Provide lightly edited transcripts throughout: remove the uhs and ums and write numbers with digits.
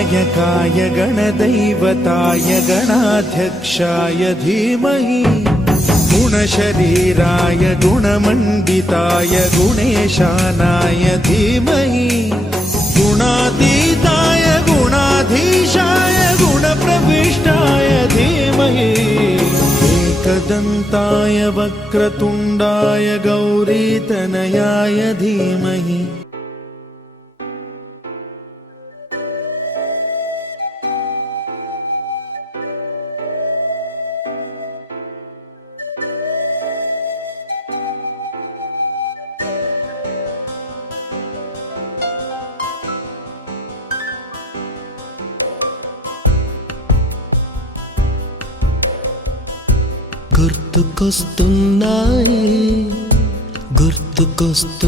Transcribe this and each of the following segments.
गणनायकाय गणदैवताय गणाध्यक्षाय धीमहि गुणशरीराय गुणमण्डिताय गुणेशानाय धीमहि गुणातीताय गुणाधीशाय गुणप्रविष्टाय धीमहि एकदन्ताय वक्रतुण्डाय गौरीतनयाय धीमहि।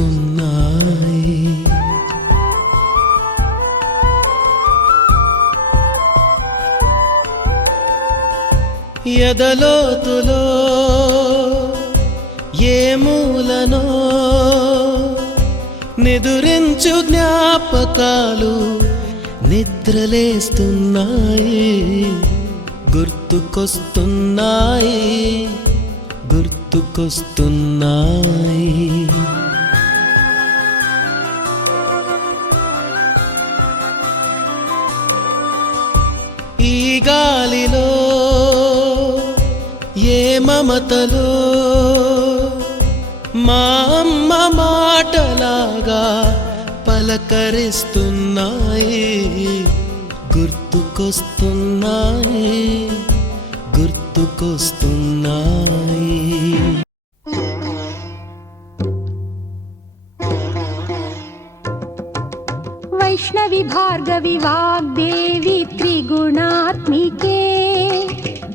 గుర్తుకొస్తున్నాయి ఎదలోతులో ఏ మూలనో నిదురించు జ్ఞాపకాలు నిద్రలేస్తున్నాయి గుర్తుకొస్తున్నాయి గుర్తుకొస్తున్నాయి ఈ గాలిలో ఏ మమతలో మా అమ్మ మాటలాగా పలకరిస్తున్నాయి గుర్తుకొస్తున్నాయి గుర్తుకొస్తున్నాయి। వైష్ణవి భార్గవి వాగ్దేవి త్రిగుణాత్మికే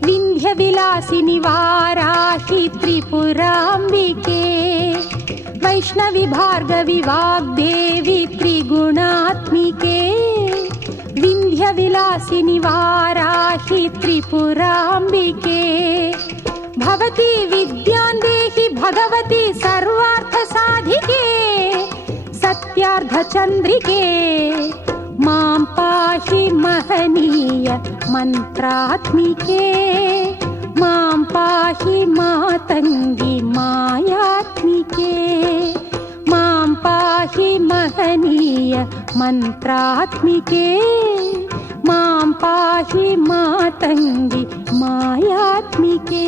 వింధ్య విలాసిని వారాహి త్రిపురాంబికే వైష్ణవి భార్గవి వాగ్దేవి త్రిగుణాత్మికే వింధ్య విలాసిని వారాహి త్రిపురాంబికే భవతి విద్యాం దేహి భగవతి సర్వార్థ సాధికే సత్యార్థ చంద్రికే మాం పాహి మహనీయ మంత్రాత్మికే మాం పాహి మాతంగి మాయాత్మికే మాం పాహి మహనీయ మంత్రాత్మికే మాం పాహి మాతంగి మాయాత్మికే।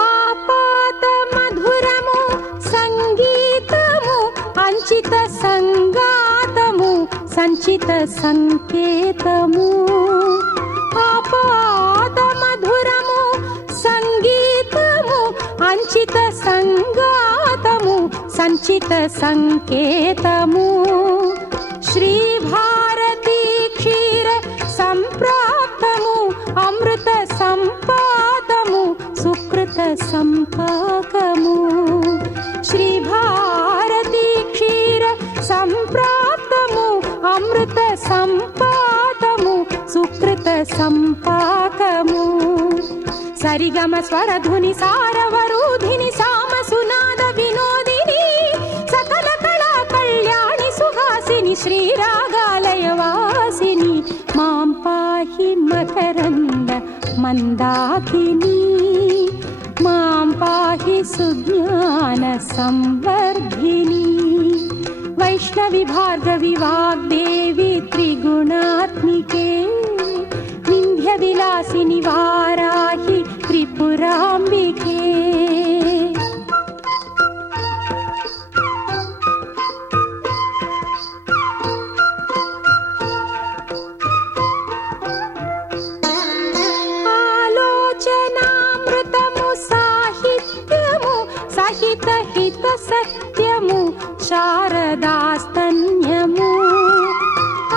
ఆపాత మధురము సంగీతము అంచిత సంగాతము సంచిత సంకేతము ఆపాత మధురము సంగీతము అంచిత సంగాతము సంచిత సంకేతము శ్రీ భారతీ క్షీర సంప్రాప్తము అమృత సంపాదము సుకృత సంపాకము శ్రీ భారతీ క్షీర సంప్రాప్తము అమృత సంపాదము సుకృత సంపాకము సరిగమ స్వరధుని సారవరూధిని సామ సునాద వినోదిని సకల కళా కళ్యాణి సుహాసిని శ్రీరాగాలయ వాసిని మాం పాహి మకరంద మందాకిని మాం పాహి సుజ్ఞాన సంవర్ధిని వైష్ణవి భార్గవి వాగ్దేవి త్రిగుణాత్మికే వింధ్య విలాసిని వారాహి త్రిపురాంబికే ఆలోచనామృతము సాహిత్యము సహిత హిత సత్యము శారదాస్తన్యము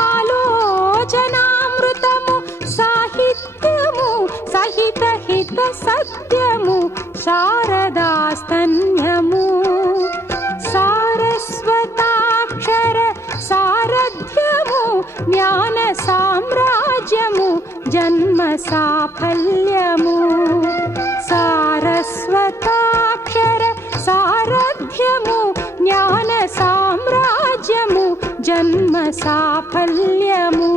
ఆలోచనామృతము సాహిత్యము సహిత హిత సత్యము శారదాస్తన్యము సారస్వతాక్షర సారథ్యము జ్ఞాన సామ్రాజ్యము జన్మ సాఫల్యము సాఫల్యము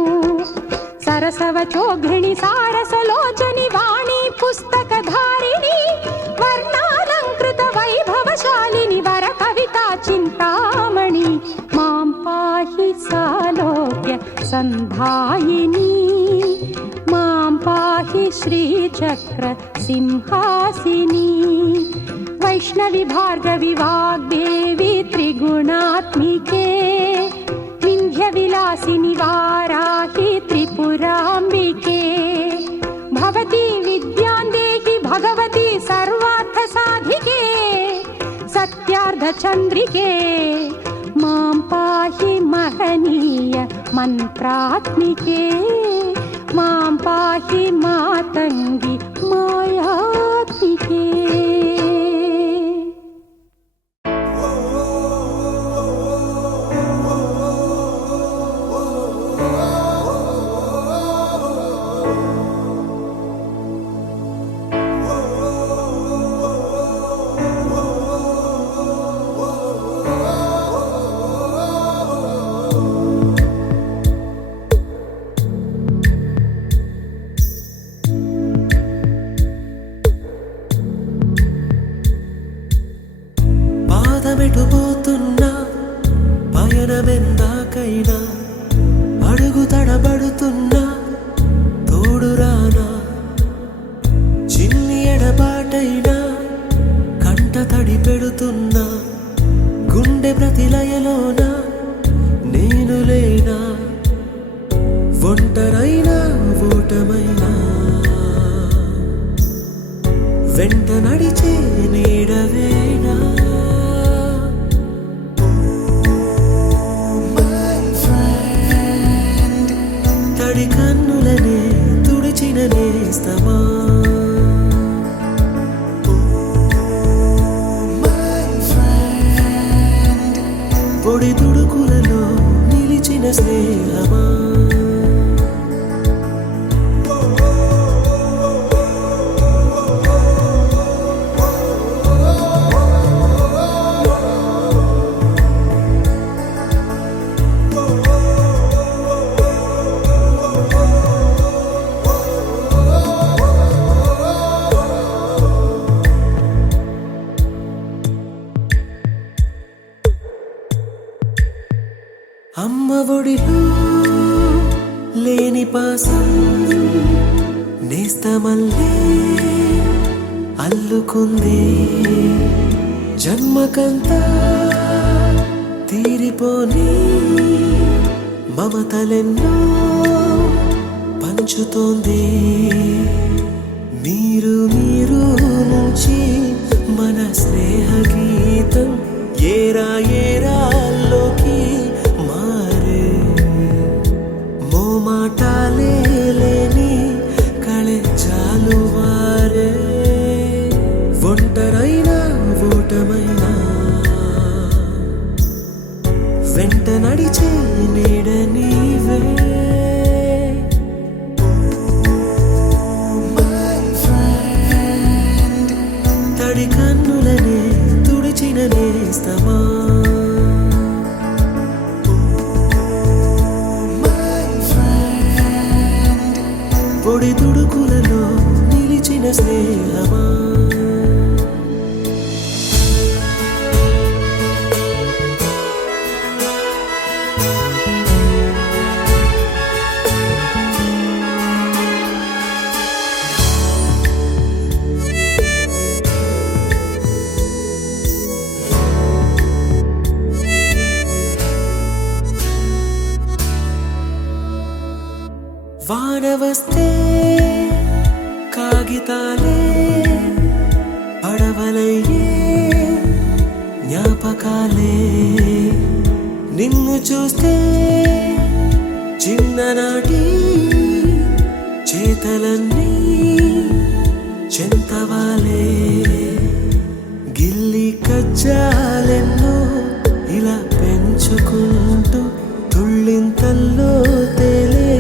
సరసవచోఘ్రిణి సారసలోచని వాణి పుస్తకధారిణి వర్ణాలంకృత వైభవశాలిని వర కవితా చింతామణి మాం పాహి సాలోక్య సంధాయిని మాం పాహి శ్రీచక్ర సింహాసిని వైష్ణవి భార్గవి వాగ్దేవి త్రిగుణాత్మికే వింధ్య విలాసిని వారాహి త్రిపురాంబికే భవతి విద్యాందేహి భగవతి సర్వార్థ సాధికే సత్యార్థ చంద్రికే మాం పాహి మహనీయ మంత్రాత్మికే మాం పాహి మాతంగి మాయాత్మికే పాదమెటుపోతున్నా పయనమెందాకైనా అడుగు తడబడుతున్నా తోడురానా చిన్ని ఎడబాటైనా కంట తడి పెడుతున్నా గుండె ప్రతిలయలోన నేను లేనా ఒంటరైనా ఓటమైనా వెంట నడిచే నీడవేనా తడి కన్నులనే తుడిచిన నేస్తమా పొడి తుడుకులలో నిలిచిన స్నేహమా అమ్మ ఒడిలో లేని పాసం నేస్తమల్లే అల్లుకుంది జన్మకంతా తీరిపోని మమతలెన్నో పంచుతోంది మీరు మీరు నుంచి మన స్నేహ గీతం ఏరా ఏరాల్లోకి మారే మోమాటాలే లేని కళే చాలు వారే ఒంటరైనా ఓటమైనా వెంట నడిచే నీడ నీవే తడి కన్నులనే తుడిచిన నేస్తమా పొడి తుడుకులలో నిలిచిన స్నేహమా వాన వస్తే కాగితాలే పడవలయ్యే జ్ఞాపకాలే నిన్ను చూస్తే చిన్ననాటి చేతలన్నీ చెంతవాలే గిల్లి కజ్జాలెన్నో ఇలా పెంచుకుంటూ తుళ్ళింతల్లో తేలే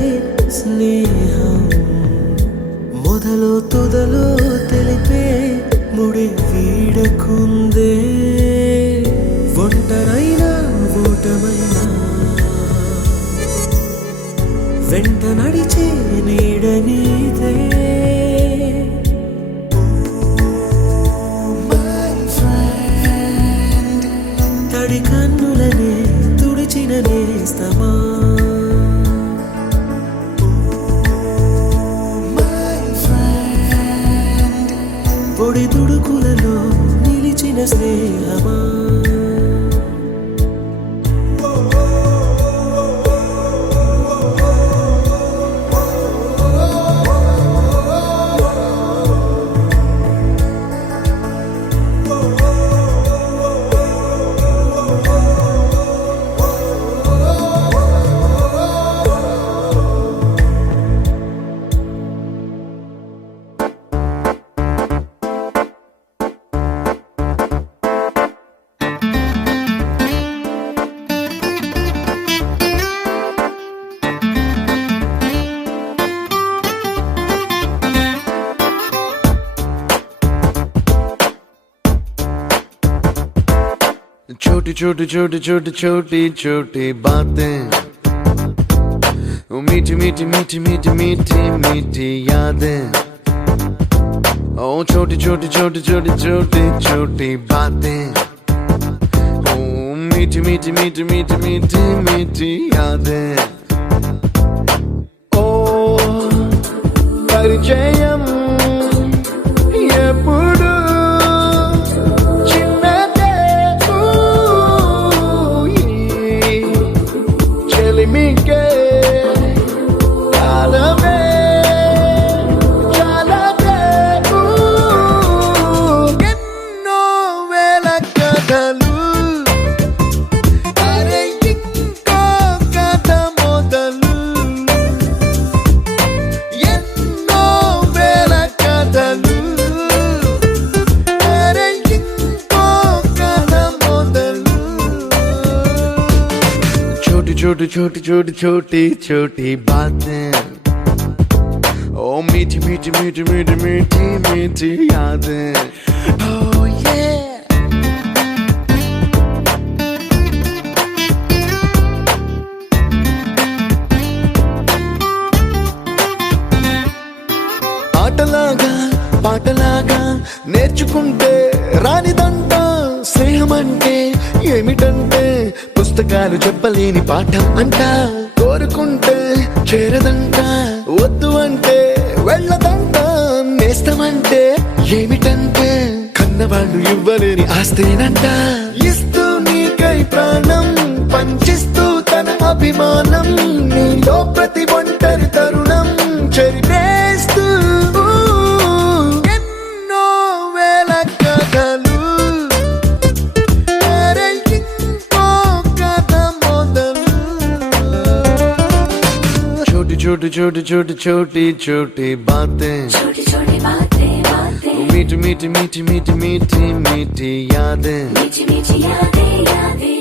స్నేహం మొదలు తుదలో తెలిపే ముడి వీడకుందే ఒంటరైనా ఓటమైనా వెంట నడిచే నీడ నీదే తడి కన్నులనే తుడిచిన నేస్తమా పొడి తుడుకులలో నిలిచిన స్నేహమా छोटी छोटी छोटी छोटी छोटी छोटी बातें, वो मीठी मीठी मीठी मीठी मीठी मीठी यादें। ओ छोटी छोटी छोटी छोटी छोटी छोटी बातें, ओ मीठी मीठी मीठी मीठी मीठी मीठी यादें। ओ परिचयम ఎప్పుడు చెలిమికే కాలమే చాలదే ఎన్నో వేల కథలు అరే ఇంకో కథ మొదలు ఎన్నో వేల కథలు అరే ఇంకో కథ మొదలు छोटी छोटी छोटी छोटी छोटी छोटी बातें, ओ मीठी मीठी मीठी मीठी मीठी मीठी यादें। Oh yeah. ఆటలాగా పాటలాగా నేర్చుకుంటే రానిదంట స్నేహమంటే ఏమిటంటే పుస్తకాలు చెప్పలేని పాఠం అంట కోరుకుంటే చేరదంట వద్దు అంటే వెళ్ళదంట నేస్తమంటే ఏమిటంటే కన్నవాళ్ళు ఇవ్వలేని ఆస్తేనంట ఇస్తూ నీకై ప్రాణం పంచిస్తూ తన అభిమానం నీలో ప్రతి ఒంటరి తరుణం చెరిపేస్తూ ఎన్నో వేల కథలు छोटी छोटी छोटी छोटी छोटी बातें, छोटी छोटी बातें बातें, मीठी मीठी मीठी मीठी मीठी मीठी यादें। मीठी मीठी यादें यादें।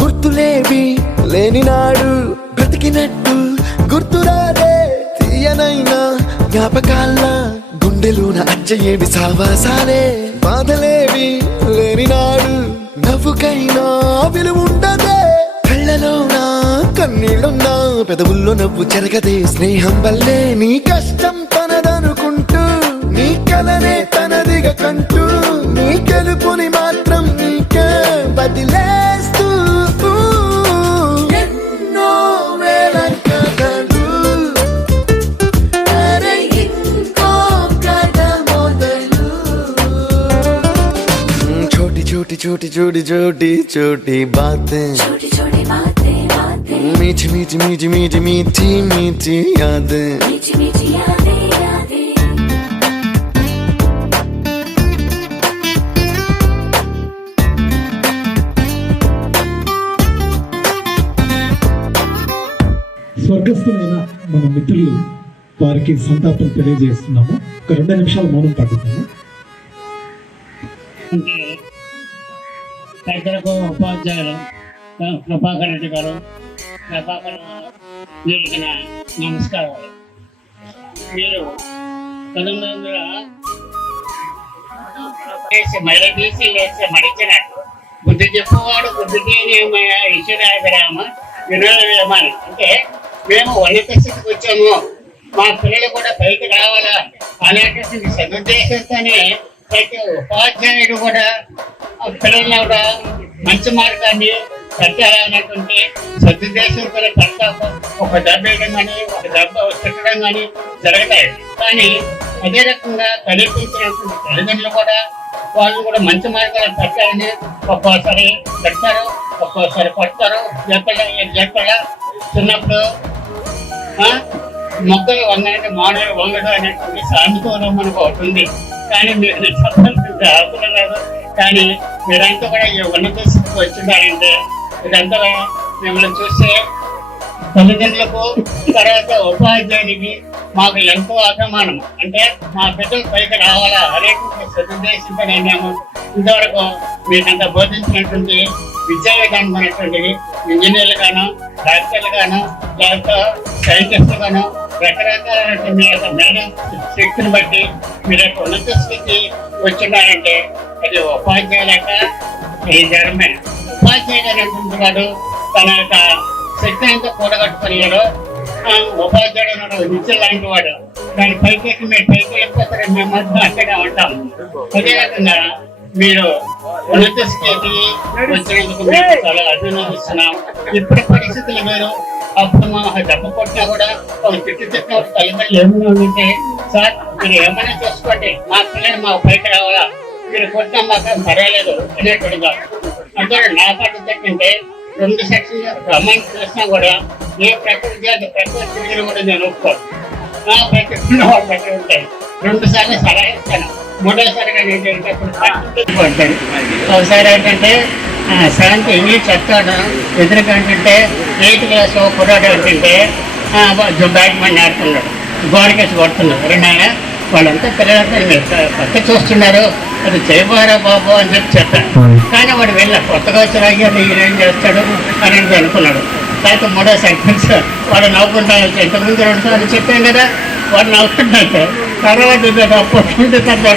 గుర్తులేవి లేని నాడు బ్రతికినట్టు గుర్తురాదే తీయనైనా జ్ఞాపకాల గుండెలోన అచ్చయేవి సావాసాలే బాధలేవి లేని నాడు నవ్వుకైనా విలువుండదే కళ్ళలోనా కన్నీళ్ళున్నా పెదవుల్లో నవ్వు చెరగదే స్నేహం వల్లే నీ కష్టం తనదనుకుంటూ నీ కలనే తనదిగా కంటూ నీ గెలుపుని మాత్రం నీకే బదిలేస్తూ ఎన్నో వేల కథలు అరే ఇంకో కథ మొదలు छोटी छोटी छोटी छोटी छोटी छोटी बातें, छोटी छोटी बातें बातें, मीठी मीठी मीठी मीठी मीठी मीठी यादें। मीठी मीठी यादें यादें। స్వర్గస్థులైన మన మిత్రులు వారికి సంతాపం తెలియజేస్తున్నాము. ఒక 2 నిమిషాలు మౌనం పడుతున్నాము. పెద్దలకు ఉపాధ్యాయులు ప్రభాకర్ రెడ్డి గారు, ప్రభాకర్ వీరికి నా నమస్కారాలు. మీరు 1900 మరదీసి లేచి మడిచినట్టు బుద్ధి చెప్పువాడు బుద్ధికి ఈశ్వరాభిరామ వినోదమని. అంటే మేము ఉన్నత స్థితికి వచ్చాము, మా పిల్లలు కూడా పైకి రావాలా అనేటువంటి సదుద్దేశంతోనే ప్రతి ఉపాధ్యాయుడు కూడా పిల్లలను కూడా మంచి మార్గాన్ని పెట్టాలనేటువంటి సదుద్దేశంతో పెడతాము. ఒక దెబ్బ వేయడం కానీ ఒక దెబ్బ పెట్టడం కానీ జరుగుతాయి. కానీ అదే రకంగా కనిపించినటువంటి తల్లిదండ్రులు కూడా వాళ్ళు కూడా మంచి మార్గాలు పెట్టాలని ఒక్కోసారి పెడతారు, ఒక్కోసారి పడతారు. ఎక్కడ చిన్నప్పుడు మొక్కలు వంగనంటే మానవులు వంగడం అనేటువంటి సామెతలో మనకు ఒకటి ఉంది. కానీ మీరు చెప్పాల్సింది అవసరం లేదు. కానీ మీరంతా కూడా ఈ ఉన్నత స్థితికి వచ్చినారంటే ఇదంతా మిమ్మల్ని చూస్తే తల్లిదండ్రులకు తర్వాత ఉపాధ్యాయునికి మాకు ఎంతో అభిమానం. అంటే మా బిడ్డలు పైకి రావాలా అనేటువంటి సదుద్దేశంతో మేము ఇంతవరకు మీకంతా బోధించినటువంటి విద్యా విధానం అనేటువంటిది ఇంజనీర్లు గాను, డాక్టర్లు గాను, లేకపోతే సైంటిస్టులు గాను రకరకాలైనటువంటి మీ యొక్క మేడం శక్తిని బట్టి మీరు యొక్క ఉన్నత స్థితి వచ్చినారంటే అది ఉపాధ్యాయుల యొక్క జన్మే. ఉపాధ్యాయుడు అనేటువంటి వాడు తన యొక్క శక్తి అంతా కూడగట్టుకున్నాడు. ఉపాధ్యాయుడు విద్య లాంటి వాడు. దాని పైకి మీరు పైకి వెళ్ళిపోతారు, మేము మాత్రం అక్కడే ఉంటాం. అదే రకంగా మీరు ఉన్నత స్థితికి వచ్చినందుకు మేము చాలా అభినందిస్తున్నాం. ఇప్పటి పరిస్థితులు మీరు అప్పుడు మా దెబ్బ కొట్టినా కూడా ఒక తిట్టిన తల్లిదండ్రులు ఏమైనా ఉంటే సార్ మీరు ఏమైనా చేసుకోండి, మా పిల్లలు మా పైకి రావాలా, మీరు కొట్టినా మాకు పర్వాలేదు అనేటువంటిగా. అందులో నా పాటు ఏంటంటే 2 సెక్షన్లు ప్రమాణం చేసినా కూడా ఏ ప్రకృతి తిరిగిన కూడా నేను ఒప్పుకోను. నా ప్రకృతి వాళ్ళు ప్రతి ఉంటాయి. 2 సార్లు సలహా ఇస్తాను, 3వ సారిగా నేను పడతాను. ఒకసారి ఏంటంటే శాంతి ఇంగ్లీష్ చెప్తాడు, ఎదురుగా ఏంటంటే 8th క్లాస్ కుర్రాడు ఏంటంటే బ్యాట్మెన్ ఆడుతున్నాడు, గోడకేసి కొడుతున్నాడు. రెండైనా వాళ్ళంతా పిల్లలంతా మీరు పక్క చూస్తున్నారు, అది చేయబారా బాబు అని చెప్పాను. కానీ వాడు వెళ్ళా కొత్తగా వచ్చిన ఈయన చేస్తాడు అని అనుకున్నాడు. కాకపోతే 3వ సెకండ్స్ వాడు నవ్వుకుంటా ఇంతకుముందు 2 సార్లు చెప్పాను కదా, వాడు నవ్వుకుంటే తర్వాత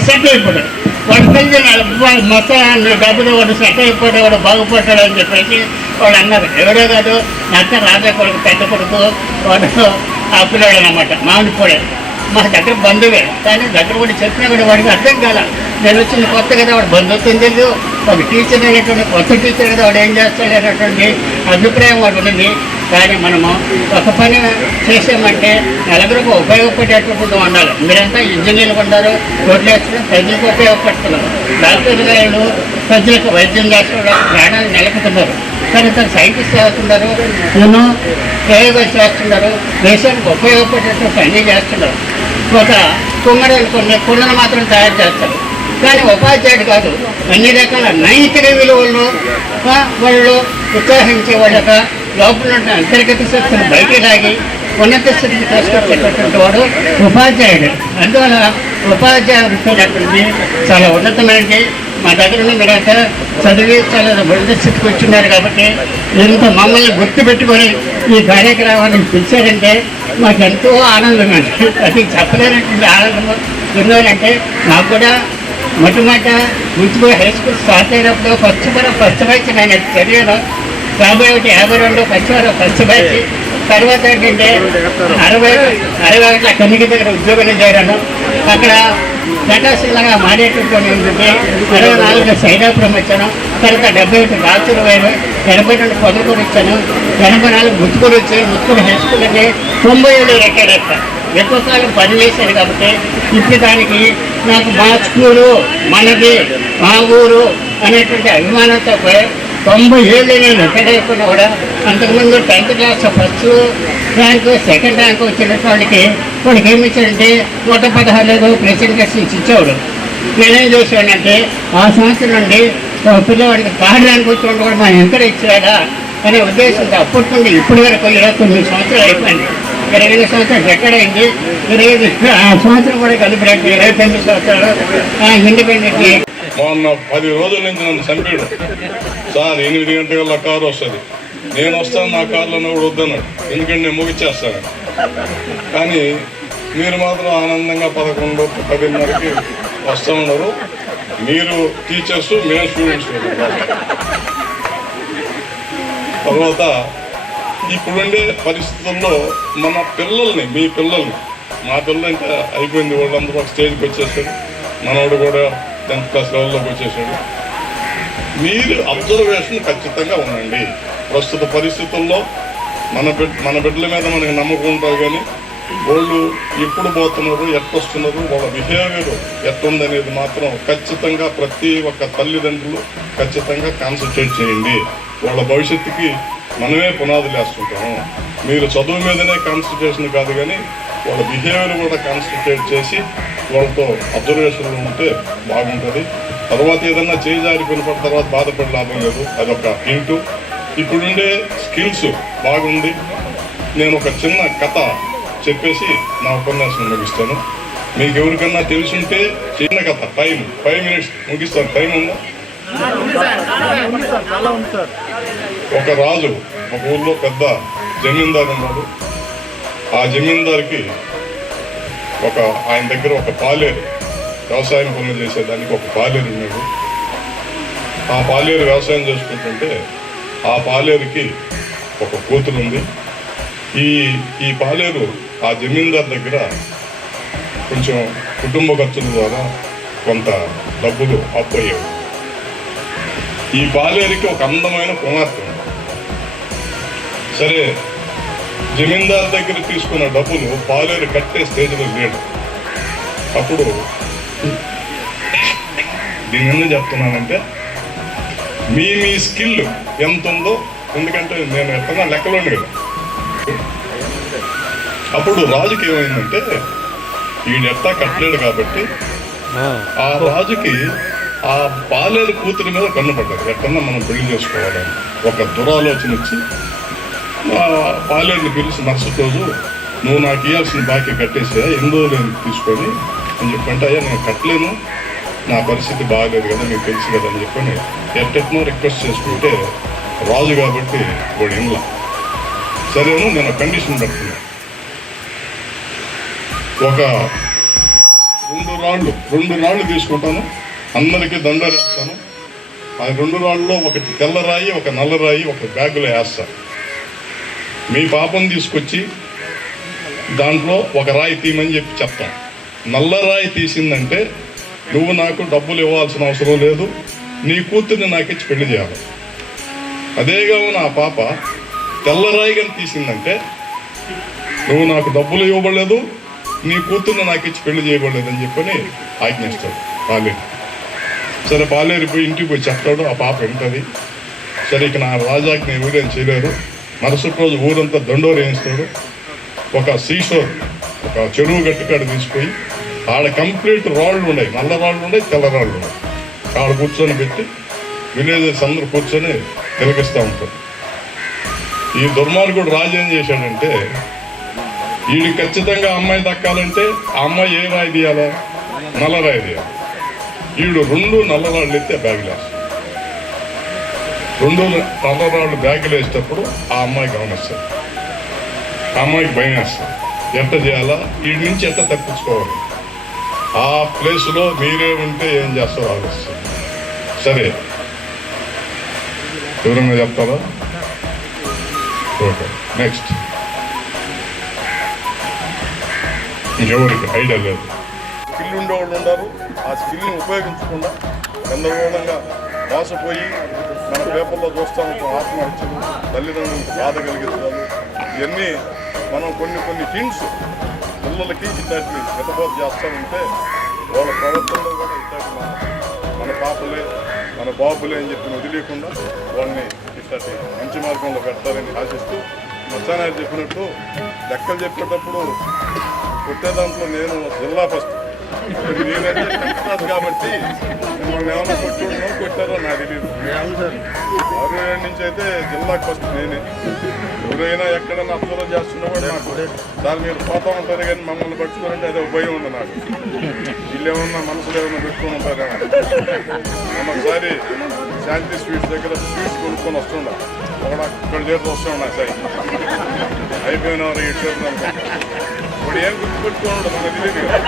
సెట్ అయిపోయాడు. వాడు తెలిసి మొత్తం డబ్బులు వాడు సెట్ అయిపోయాడు, వాడు బాగుపడ్డాడు అని చెప్పేసి వాడు అన్నారు. ఎవరో కాదు నచ్చ రాజా కొడుకు పెద్ద కొడుకు వాడు ఆ పిల్లడు అన్నమాట, మామిడి పొడే. మా దగ్గర బంధువే, కానీ దగ్గర కూడా చెప్పినా కూడా వాడికి అర్థం కాల. నేను వచ్చింది కొత్త కదా, వాడు బంధుత్వం తెలియదు, ఒక టీచర్ అనేటువంటి కొత్త టీచర్ కదా, వాడు ఏం చేస్తాడు అనేటువంటి అభిప్రాయం వాడు ఉన్నది. కానీ మనము ఒక పని చేసామంటే నలుగురికి ఉపయోగపడేటటువంటి ఉండాలి. మీరంతా ఇంజనీర్లు ఉన్నారు, రోడ్లు వేస్తున్నారు, ప్రజలకు ఉపయోగపడుతున్నారు. డాక్టర్ గారు ప్రజలకు వైద్యం చేస్తున్నారు, ప్రాణాలు నిలుపుతున్నారు. కానీ సైంటిస్ట్ చేస్తున్నారు, నేను ప్రయోగాలు చేస్తున్నారు, దేశానికి ఉపయోగపడేటువంటి అన్నీ చేస్తున్నారు. ఒక కుమ్మరిని కొన్ని కుండలు మాత్రం తయారు చేస్తారు, కానీ ఉపాధ్యాయుడు కాదు. అన్ని రకాల నైతిక విలువలు వాళ్ళు ఉత్సాహించే వాళ్ళక లోపల ఉన్న అంతర్గత శక్తిని బయటికి లాగి ఉన్నత స్థితికి తీసుకొచ్చేటటువంటి వాడు ఉపాధ్యాయుడు. అందువల్ల ఉపాధ్యాయుడు చాలా ఉన్నతమైనది. మా దగ్గర మీరంతా చదివి చాలా ఉన్నత స్థితికి వచ్చిన్నారు కాబట్టి ఇంత మమ్మల్ని గుర్తుపెట్టుకొని ఈ కార్యక్రమాన్ని పిలిచారంటే మాకు ఎంతో ఆనందం అండి. అది చెప్పలేనటువంటి ఆనందం. ఎందుకంటే నాకు కూడా మొట్టమొదట మున్సిపల్ హై స్కూల్ స్టార్ట్ అయినప్పుడు ఫస్ట్ బ్యాచ్ నేను చదివాను. 51, 52 ఫస్ట్ బ్యాచ్. తర్వాత ఏంటంటే 61 కన్నిక దగ్గర ఉద్యోగం చేరాను. అక్కడ ఘటాశీలంగా మారేటటువంటి ఉంటుంది. 64 సైదాపురం వచ్చాను. తర్వాత 71 రాచూరు వైరు, 82 పొదలకూరు వచ్చాను, 84 ముత్తుకూరు వచ్చి ముత్తుకూరు హై స్కూల్ అంటే 97 రిటైర్డ్ అవుతాను. ఎక్కువ కాలం పనిచేశాను కాబట్టి ఇప్పుడు దానికి నాకు మా స్కూలు మనది మా ఊరు అనేటువంటి అభిమానంతో 90 ఏళ్ళు నేను రిటైర్ అయిపోయినా కూడా అంతకుముందు 10th class first rank, second rank వచ్చిన వాళ్ళకి ఏమి ఇచ్చాడంటే 116 ప్రెసెంటేషన్స్ ఇచ్చేవాడు. నేనేం చేసేవాడంటే ఆ సంవత్సరం నుండి పిల్లవాడికి 3rd ర్యాంక్ వచ్చినప్పుడు కూడా మనం ఎంకరేజ్ చేయాలా అనే ఉద్దేశంతో అప్పటి నుండి ఇప్పటి వరకు 29 సంవత్సరాలు అయిపోయింది. 25 సంవత్సరాలు రిటైర్ అయింది. 25 సంవత్సరం కూడా కలిపి 29 సంవత్సరాలు ఇండిపెండెంట్. మొన్న 10 రోజుల నుంచి నన్ను చంపాడు. సార్ 8 గంటల కారు వస్తుంది, నేను వస్తాను నా కారులో కూడా వద్దన్నాడు. ఎందుకంటే నేను ముగిచ్చేస్తాను. కానీ మీరు మాత్రం ఆనందంగా 11, 10:30కి వస్తూ ఉన్నారు. మీరు టీచర్స్, మేము స్టూడెంట్స్. తర్వాత ఇప్పుడుండే పరిస్థితుల్లో మన పిల్లల్ని, మీ పిల్లల్ని, మా పిల్లలు ఇంకా అయిపోయింది, వాళ్ళందరూ ఒక స్టేజ్కి వచ్చేసాడు. మనవాడు కూడా 10th క్లాస్ లెవెల్లోకి వచ్చేసాడు. మీరు అబ్జర్వేషన్ ఖచ్చితంగా ఉండండి. ప్రస్తుత పరిస్థితుల్లో మన బిడ్డల మీద మనకి నమ్మకం ఉంటుంది, కానీ వాళ్ళు ఎప్పుడు పోతున్నారు, ఎట్టొస్తున్నారు, వాళ్ళ బిహేవియర్ ఎట్టుందనేది మాత్రం ఖచ్చితంగా ప్రతి ఒక్క తల్లిదండ్రులు ఖచ్చితంగా కాన్సన్ట్రేట్ చేయండి. వాళ్ళ భవిష్యత్తుకి మనమే పునాదులు వేస్తుంటాము. మీరు చదువు మీదనే కాన్సన్ట్రేషన్ కాదు, కానీ వాళ్ళ బిహేవియర్ కూడా కాన్సన్ట్రేట్ చేసి వాళ్ళతో అబ్జర్వేషన్లో ఉంటే బాగుంటుంది. తర్వాత ఏదన్నా చేజారిపోయిన తర్వాత బాధపడే లాభం లేదు. అదొక హింటు. ఇప్పుడుండే స్కిల్స్ బాగుంది. నేను ఒక చిన్న కథ చెప్పేసి నా ఉపన్యాసం ముగిస్తాను. మీకు ఎవరికన్నా తెలుసుంటే చిన్న కథ, 5 minutes ముగిస్తాను. టైం ఉందా? ఒక రాజు ఒక ఊళ్ళో పెద్ద జమీందారు ఉన్నాడు. ఆ జమీందారుకి ఆయన దగ్గర ఒక పాలేరు, వ్యవసాయం పనులు చేసేదానికి ఒక పాలేరు ఉన్నాడు. ఆ పాలేరు వ్యవసాయం చేసుకుంటుంటే ఆ పాలేరుకి ఒక కూతురు ఉంది. ఈ పాలేరు ఆ జమీందారు దగ్గర కొంచెం కుటుంబ ఖర్చుల ద్వారా కొంత డబ్బులు అప్పయ్యాడు. ఈ పాలేరుకి ఒక అందమైన కుమార్తె ఉంది. సరే, జమీందారు దగ్గర తీసుకున్న డబ్బులు పాలేరు కట్టే స్టేజ్లో లేడు. అప్పుడు దీని ఎందుకు చెప్తున్నానంటే, మీ స్కిల్ ఎంత ఉందో, ఎందుకంటే నేను ఎత్తనా లెక్కలోనే కదా. అప్పుడు రాజుకి ఏమైందంటే, ఈడెట్టా కట్టలేడు కాబట్టి ఆ రాజుకి ఆ పాలేరు కూతురి మీద కన్నుపడ్డారు. ఎక్కడన్నా మనం పెళ్లి చేసుకోవాలని ఒక దురాలోచన వచ్చి పాలేరుని పిలిచి మరుసటి రోజు, నువ్వు నాకు ఇవ్వాల్సిన బాకీ కట్టేసా, ఎన్నో నేను తీసుకొని అని చెప్పంటే, అయ్యా నేను కట్టలేను, నా పరిస్థితి బాగాలేదు కదా, మీకు తెలుసు కదా అని చెప్పని ఎట్టెట్నో రిక్వెస్ట్ చేసుకుంటే రాజు కాబట్టి వాడు ఇంట్లో సరేను, నేను కండిషన్ పెడుతున్నా. ఒక 2 రాళ్ళు తీసుకుంటాను, అందరికీ దండాలు వేస్తాను. ఆ 2 రాళ్ళలో ఒకటి తెల్లరాయి, ఒక నల్లరాయి ఒక బ్యాగులో వేస్తాను. మీ పాపం తీసుకొచ్చి దాంట్లో ఒక రాయి తీయమని చెప్పి చెప్తాను. నల్లరాయి తీసిందంటే నువ్వు నాకు డబ్బులు ఇవ్వాల్సిన అవసరం లేదు, నీ కూతుర్ని నాకు ఇచ్చి పెళ్లి చేయాలి. అదేగా నా పాప తెల్లరాయి కానీ తీసిందంటే నువ్వు నాకు డబ్బులు ఇవ్వబడలేదు, నీ కూతుర్ని నాకు ఇచ్చి పెళ్లి చేయబడలేదని చెప్పని ఆజ్ఞిస్తాడు పాలేరు. సరే, పాలేరు పోయి ఇంటికి పోయి చెప్తాడు. ఆ పాప వింటది. సరే, ఇక నా రాజాకి నేను ఊరేం చేయలేరు. మరుసటి రోజు ఊరంతా దండోరు వేయిస్తాడు. ఒక సీషోర్, ఒక చెరువు గట్టుకాడ తీసుకుపోయి ఆడ కంప్లీట్ రాళ్ళు ఉన్నాయి, నల్ల రాళ్ళు ఉన్నాయి, తెల్ల రాళ్ళు ఉన్నాయి. ఆడ కూర్చొని పెట్టి విలేజెస్ అందరూ కూర్చొని తిలకిస్తూ ఉంటారు. ఈ దుర్మార్గుడు రాజు ఏం చేశాడంటే, వీడికి ఖచ్చితంగా అమ్మాయి దక్కాలంటే ఆ అమ్మాయి ఏ రాయి తీయాలా? నల్ల రాయి తీయాలి. వీడు 2 నల్లరాళ్ళు ఎత్తి ఆ బ్యాగులు వేస్తాడు. 2 నల్లరాళ్ళు బ్యాగులు వేసేటప్పుడు ఆ అమ్మాయి గమనిస్తాడు. ఆ అమ్మాయికి భయం వేస్తుంది. ఎట్ట చేయాలా, వీడి నుంచి ఎట్ట తప్పించుకోవాలి, ఆ ప్లేస్లో మీరే ఉంటే ఏం చేస్తారో ఆలోచిస్తారు. సరే, వివరంగా చెప్తారా? Okay, next. ఇంకెవరికి ఐడియా లేదు. స్కిల్ ఉండేవాళ్ళు ఉన్నారు. ఆ స్కిల్ని ఉపయోగించకుండా గందరగోళంగా మోసపోయి మన పేపర్లో చూస్తూ ఉంటాం. ఆత్మహత్యలు, తల్లిదండ్రులకు బాధ కలిగించాలి, ఇవన్నీ మనం కొన్ని హింట్స్ పిల్లలకి ఇట్లాంటి హితబోధ చేస్తూ ఉంటే వాళ్ళ ప్రవర్తనలో కూడా ఇట్లాంటి మన పాపలే, మన బాబులే అని చెప్పి వదిలేకుండా వాళ్ళని ఇట్లాంటి మంచి మార్గంలో పెడతారని ఆశిస్తూ, మత్స్యానాయుడు చెప్పినట్టు లెక్కలు చెప్పేటప్పుడు కొట్టే దాంట్లో నేను జిల్లా ఫస్ట్, నేనైతే 10th క్లాస్ కాబట్టి నన్ను ఏమైనా కొట్టారో నాకు తెలియదు. 67 నుంచి అయితే జిల్లాకి ఫస్ట్ నేనే. ఎవరైనా ఎక్కడైనా అబ్జర్వ్ చేస్తున్నా కూడా నాకు సార్ మీరు పోతా ఉంటారు కానీ మమ్మల్ని పట్టుకోవాలంటే అదే భయం ఉంది నాకు. వీళ్ళు ఏమన్నా మనసులో ఏమన్నా పెట్టుకుని ఉంటారేమో. ఒకసారి శాంతి స్వీట్స్ దగ్గర స్వీట్స్ కొనుక్కొని వస్తుండా ఇక్కడ చేతి వస్తుండ సై అయిపోయిన ఇటు ఇప్పుడు ఏం గుర్తుపెట్టుకోండి మనకు తెలియదు కదా,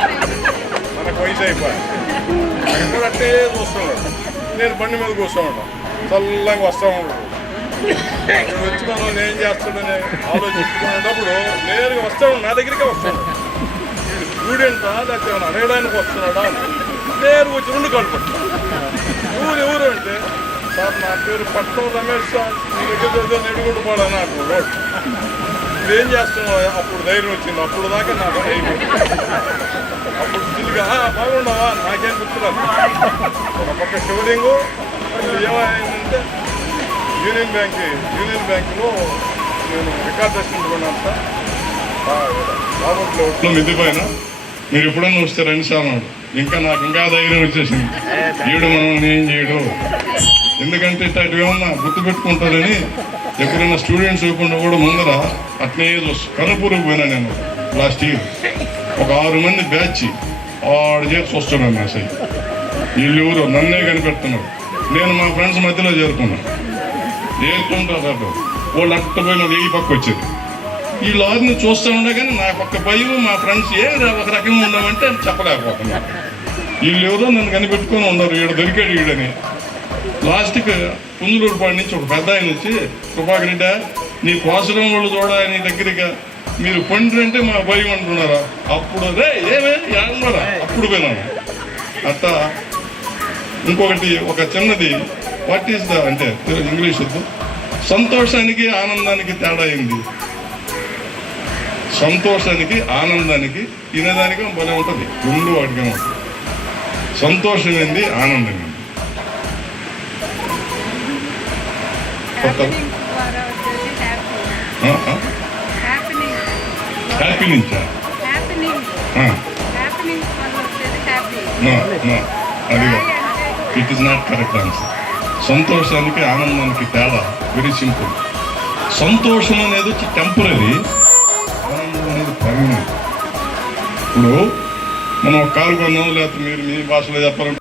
మనకు వయసు అయిపోయి అట్టే చూస్తున్నాడు. నేను బండి మీద కూర్చో ఉంటాను, చల్లగా వస్తూ ఉంటాడు. ఇక్కడ వచ్చి మనం ఏం చేస్తాడని ఆలోచించుకునేటప్పుడు నేరుగా వస్తాడు, నా దగ్గరికే వస్తాడు. స్టూడెంటా లేకపోతే ఏమైనా అడగడానికి వస్తున్నాడా అని నేరుగా వచ్చి 2 కాళ్ళు పడుతున్నాడు. ఎవరు అంటే సార్ నా పేరు పట్నం రమేష్ సార్, మీ దగ్గర చదివాను ఎడుగుంటుపోవాలని అంటున్నాడు. ఇప్పుడు ఏం చేస్తున్నావు? అప్పుడు ధైర్యం వచ్చింది. అప్పుడు దాకా నాకు అయిపోయింది. అప్పుడు స్టిల్గా బాగుండవా నాకేం గుర్తురాదు. ఒక పక్క షోరింగు ఏమైందంటే యూనియన్ బ్యాంకులో నేను రికార్డ్ చేసుకుంటున్నాను సార్. బాబులో మిద్దిపోయిన మీరు ఎప్పుడన్నా వస్తే రండి సార్ అన్నాడు. ఇంకా ధైర్యం వచ్చేసింది. ఈడు మనం ఏం చేయడు, ఎందుకంటే ఇట్లాంటివి ఏమన్నా గుర్తుపెట్టుకుంటారని ఎప్పుడైనా స్టూడెంట్స్ ఇవ్వకుండా కూడా ముందర అట్నే కనుపూరుకు పోయినా నేను. లాస్ట్ ఇయర్ ఒక 6 మంది బ్యాచ్ ఆడు చేసి వస్తున్నాను అసలు. వీళ్ళు ఎవరు నన్నే కనిపెడుతున్నారు. నేను మా ఫ్రెండ్స్ మధ్యలో చేరుకున్నాను. చేరుకుంటారు వాళ్ళు అట్ట పోయిన ఈ పక్క వచ్చేది. ఈ లారీని చూస్తూ ఉండే కానీ నా పక్క భయం, మా ఫ్రెండ్స్ ఒక రకంగా ఉన్నామంటే చెప్పలేకపోతున్నాను. వీళ్ళు ఎవరో నన్ను కనిపెట్టుకొని ఉన్నారు, ఈడ దొరికాడు ఈడని. లాస్ట్కి పుంజులూరుపాడు నుంచి ఒక పెద్ద ఆయన వచ్చి, కృపాకర్ రెడ్డి నీ కోసరం వాళ్ళు చూడ నీ దగ్గరగా మీరు పండ్రు అంటే మా భయం అంటున్నారా? అప్పుడు రే ఏమే ఏమన్నారా? అప్పుడు పోయినాను. అట్లా ఇంకొకటి ఒక చిన్నది వాట్ ఈస్ ద అంటే ఇంగ్లీష్ వద్దు, సంతోషానికి ఆనందానికి తేడా అయింది. సంతోషానికి ఆనందానికి తినేదానికి భలే ఉంటుంది, 2 వాటిగా ఉంటుంది. సంతోషం ఏంది, ఆనందం ఏంది. హ్యాపీ నుంచా? అది it is not correct answer. సంతోషానికి ఆనందానికి తేడా వెరీ సింపుల్. సంతోషం అనేది వచ్చి టెంపరీ, ఆనందం అనేది పర్మనెంట్. ఇప్పుడు మనం ఒక కారు కొన్నాం, లేకపోతే మీరు మీ భాషలో చెప్పాలంటే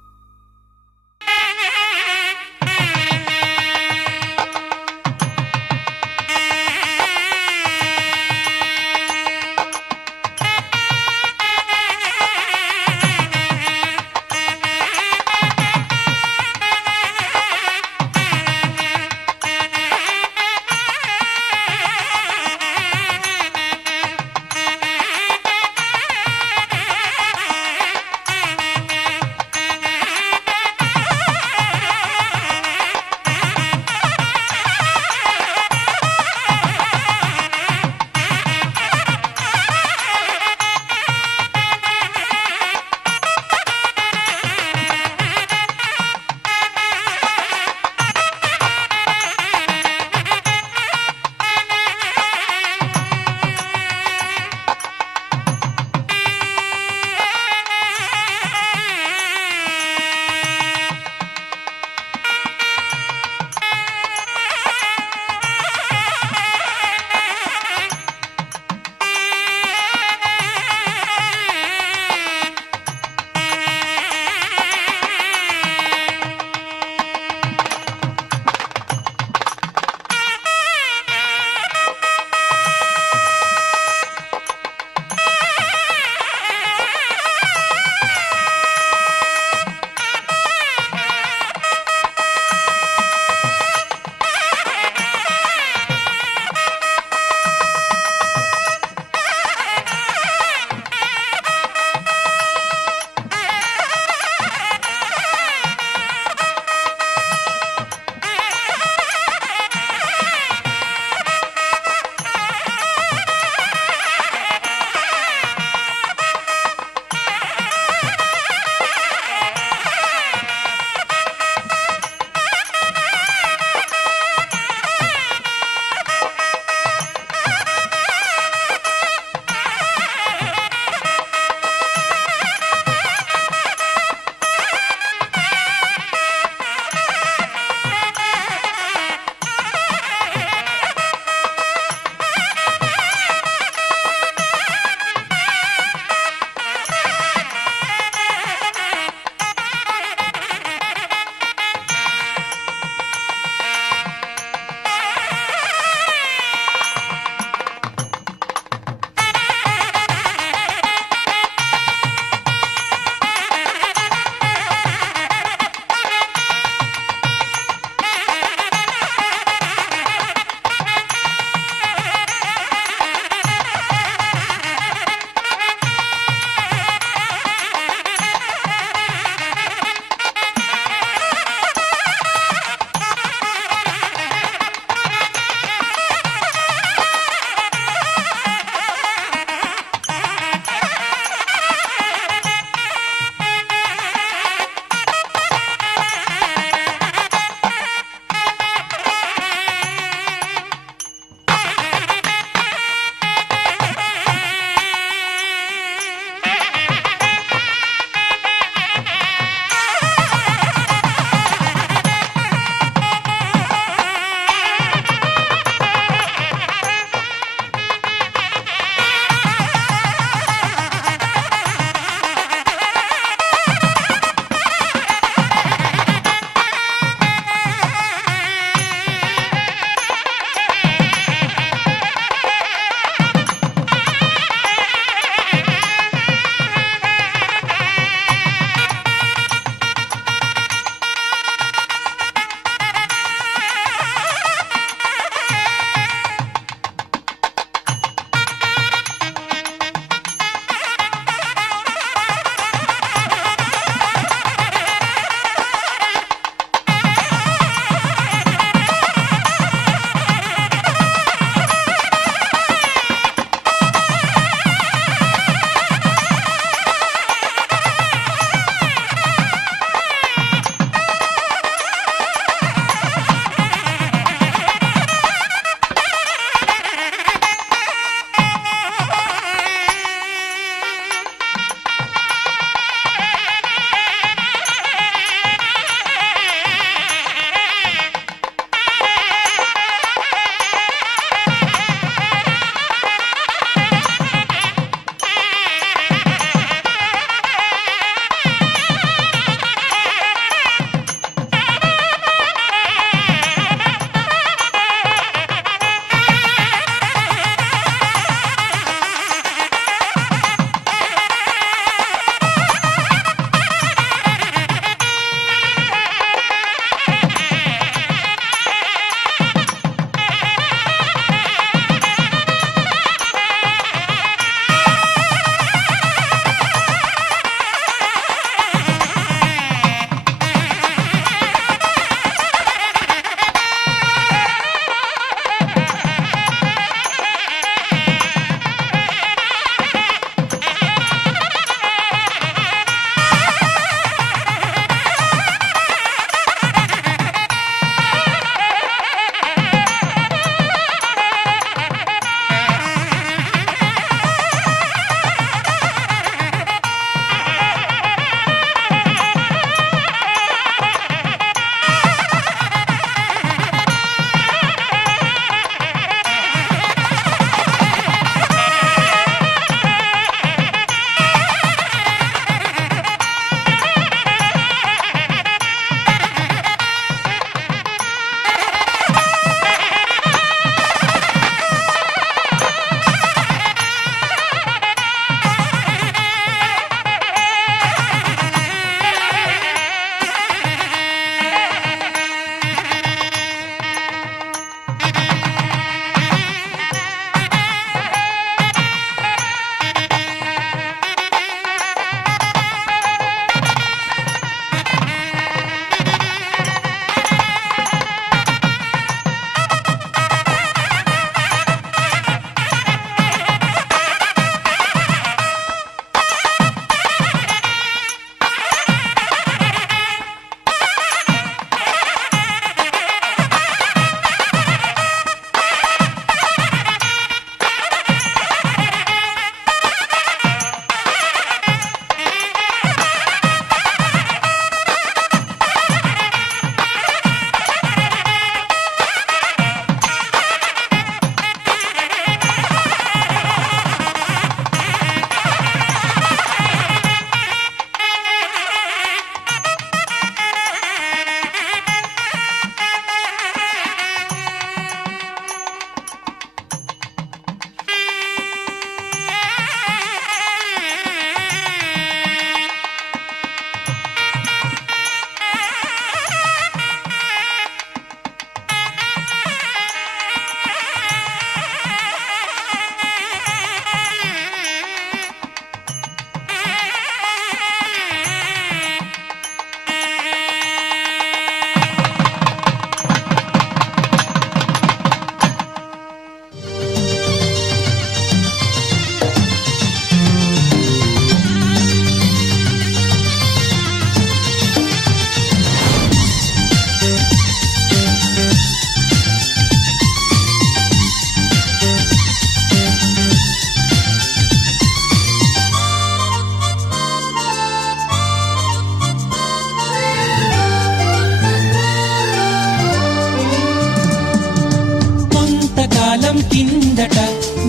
కొంతకాలం కిందట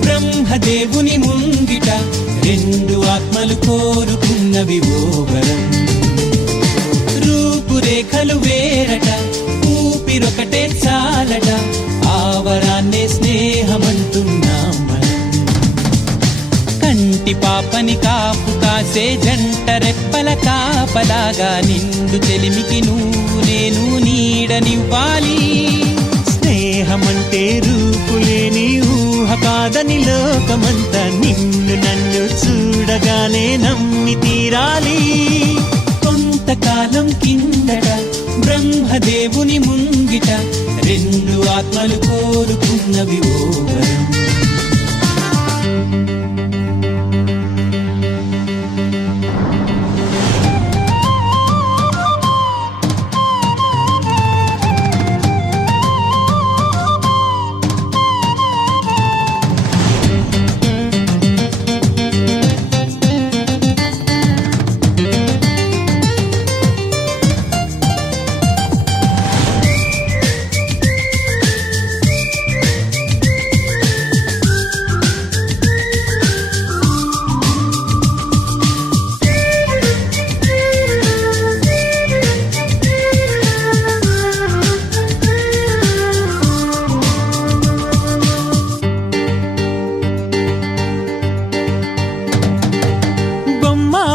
బ్రహ్మదేవుని ముంగిట రెండు ఆత్మలు కోరుకున్నవి ఓ వరం. రూపురేఖలు వేరట, ఊపిరొకటే చాలట, ఆ వరాన్నే స్నేహమంటున్నాం మనం. కంటి పాపని కాపు కాసే జంట రెప్పల కాపలాగా నిండు చెలిమికి నువ్వు నేను నీడనివ్వాలి. స్నేహమంటే రూపులేని ఊహ కాదని లోకమంతా నిన్ను నన్ను చూడగానే నమ్మి తీరాలి. కొంతకాలం కిందట బ్రహ్మదేవుని ముంగిట రెండు ఆత్మలు కోరుకున్నవి ఓ వరం.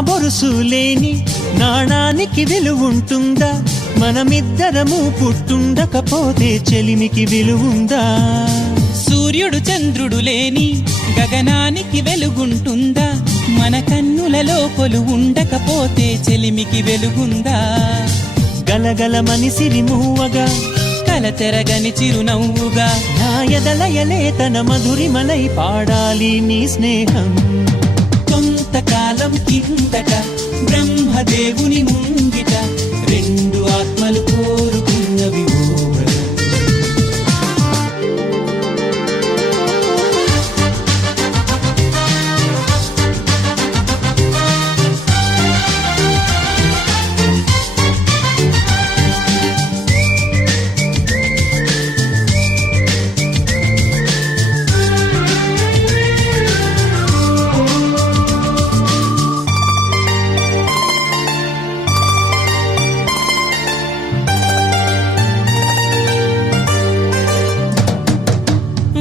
బొరుసులేని నాణానికి విలువుంటుందా? మనమిద్దరము పుట్టుండకపోతే చెలిమికి విలువుందా? సూర్యుడు చంద్రుడు లేని గగనానికి వెలుగుంటుందా? మన కన్నులలో కొలువు ఉండకపోతే చెలిమికి వెలుగుందా? గలగల మనిసిరి మూవగా కలతెరగని చిరునవ్వుగా నా ఎదలయలే తన మధురిమలై పాడాలి నీ స్నేహం. కొంతకాలం కిందట బ్రహ్మదేవుని ముంగిట రెండు ఆత్మలు కోరుకున్నవి ఓ వరం.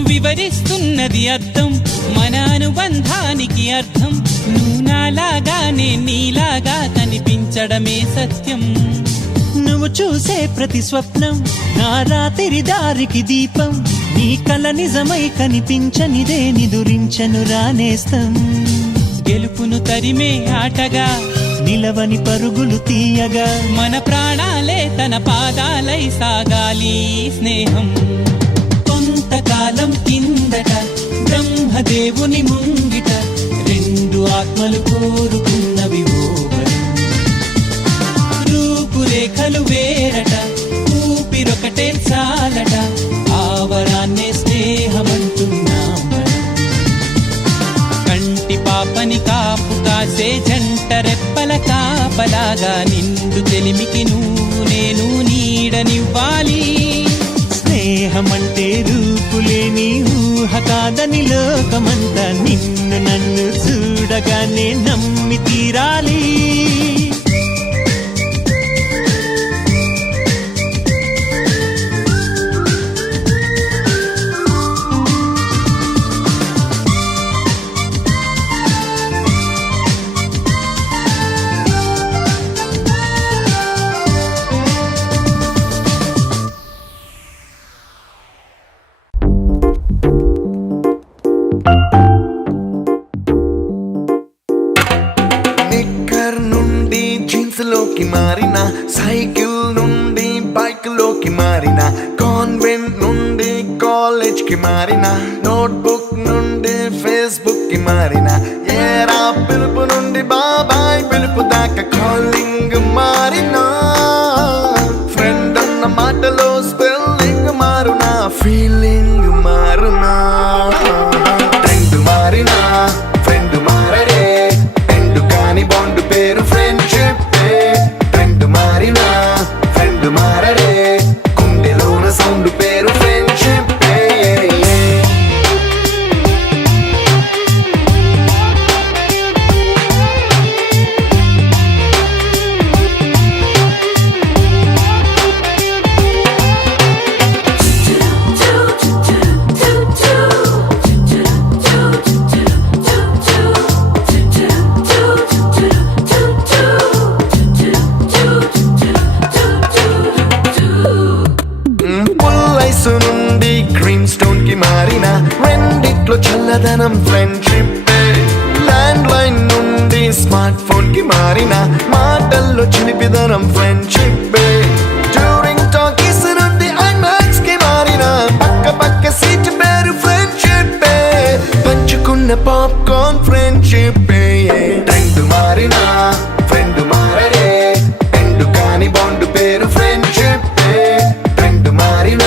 వివరిస్తున్నది అర్థం మన అనుబంధానికి అర్థం. నువ్వు నాలాగా నేను నీలాగా కనిపించడమే సత్యం. నువ్వు చూసే ప్రతి స్వప్నం నా రాత్రి దారికి దీపం. నీ కల నిజమై కనిపించనిదే నిదురించను రానేస్తం. గెలుపును తరిమే ఆటగా నిలవని పరుగులు తీయగా మన ప్రాణాలే తన పాదాలై సాగాలి స్నేహం. కొంతకాలం కిందట బ్రహ్మదేవుని ముంగిట రెండు ఆత్మలు కోరుకున్నవి ఓ వరం. రూపురేఖలు వేరట, ఊపిరొకటే చాలట, ఆ వరాన్నే స్నేహమంటున్నాం మనం. కంటి పాపని కాపు కాసే జంట రెప్పల కాపలాగా నిండు చెలిమికి నువ్వు నేను నీడనివ్వాలి. స్నేహమంటే రూపులేని ఊహ కాదని లోకమంతా నిన్ను నన్ను చూడగానే నమ్మి తీరాలి. లోకి మారిన సైకిల్ నుండి బైక్ లోకి మారిన కాన్వెంట్ నుండి కాలేజ్ కి మారిన నోట్బుక్ నుండి ఫేస్బుక్ కి మారిన ఏరా పిలుపు నుండి బాబాయ్ పిలుపు దాకా కాలింగ్ మారిన ఫ్రెండ్ అన్న మాటలో స్పెల్లింగ్ మారునా ఫీలింగ్ మారునా ట్రెండ్ మారినా ఫ్రెండ్ మారడే ఎండు కాని బాండ్ పేరు ఫ్రెండ్షిప్ ట్రెండ్ మారినా ఫ్రెండ్ మారడే కుండెలోన సౌండ్ పేరు ఫ్రెండ్షిప్ ఐస్ నుండి క్రీమ్ స్టోన్ కి మారిన రెండిట్లో చల్లదనం ఫ్రెండ్షిప్. ల్యాండ్ లైన్ నుండి స్మార్ట్ ఫోన్ కి మారిన మాటల్లో చిలిపిదనం ఫ్రెండ్షిప్. డ్యూరింగ్ టాకీస్ నుండి ఐమాక్స్ కి మారిన పక్క పక్క సీట్ పేరు ఫ్రెండ్షిప్. పంచుకున్న పాప్కార్న్ ఫ్రెండ్షిప్. ట్రెండ్ మారిన ఫ్రెండ్ మారడే, ఎండు కాని బాండ్ పేరు ఫ్రెండ్షిప్. ట్రెండ్ మారిన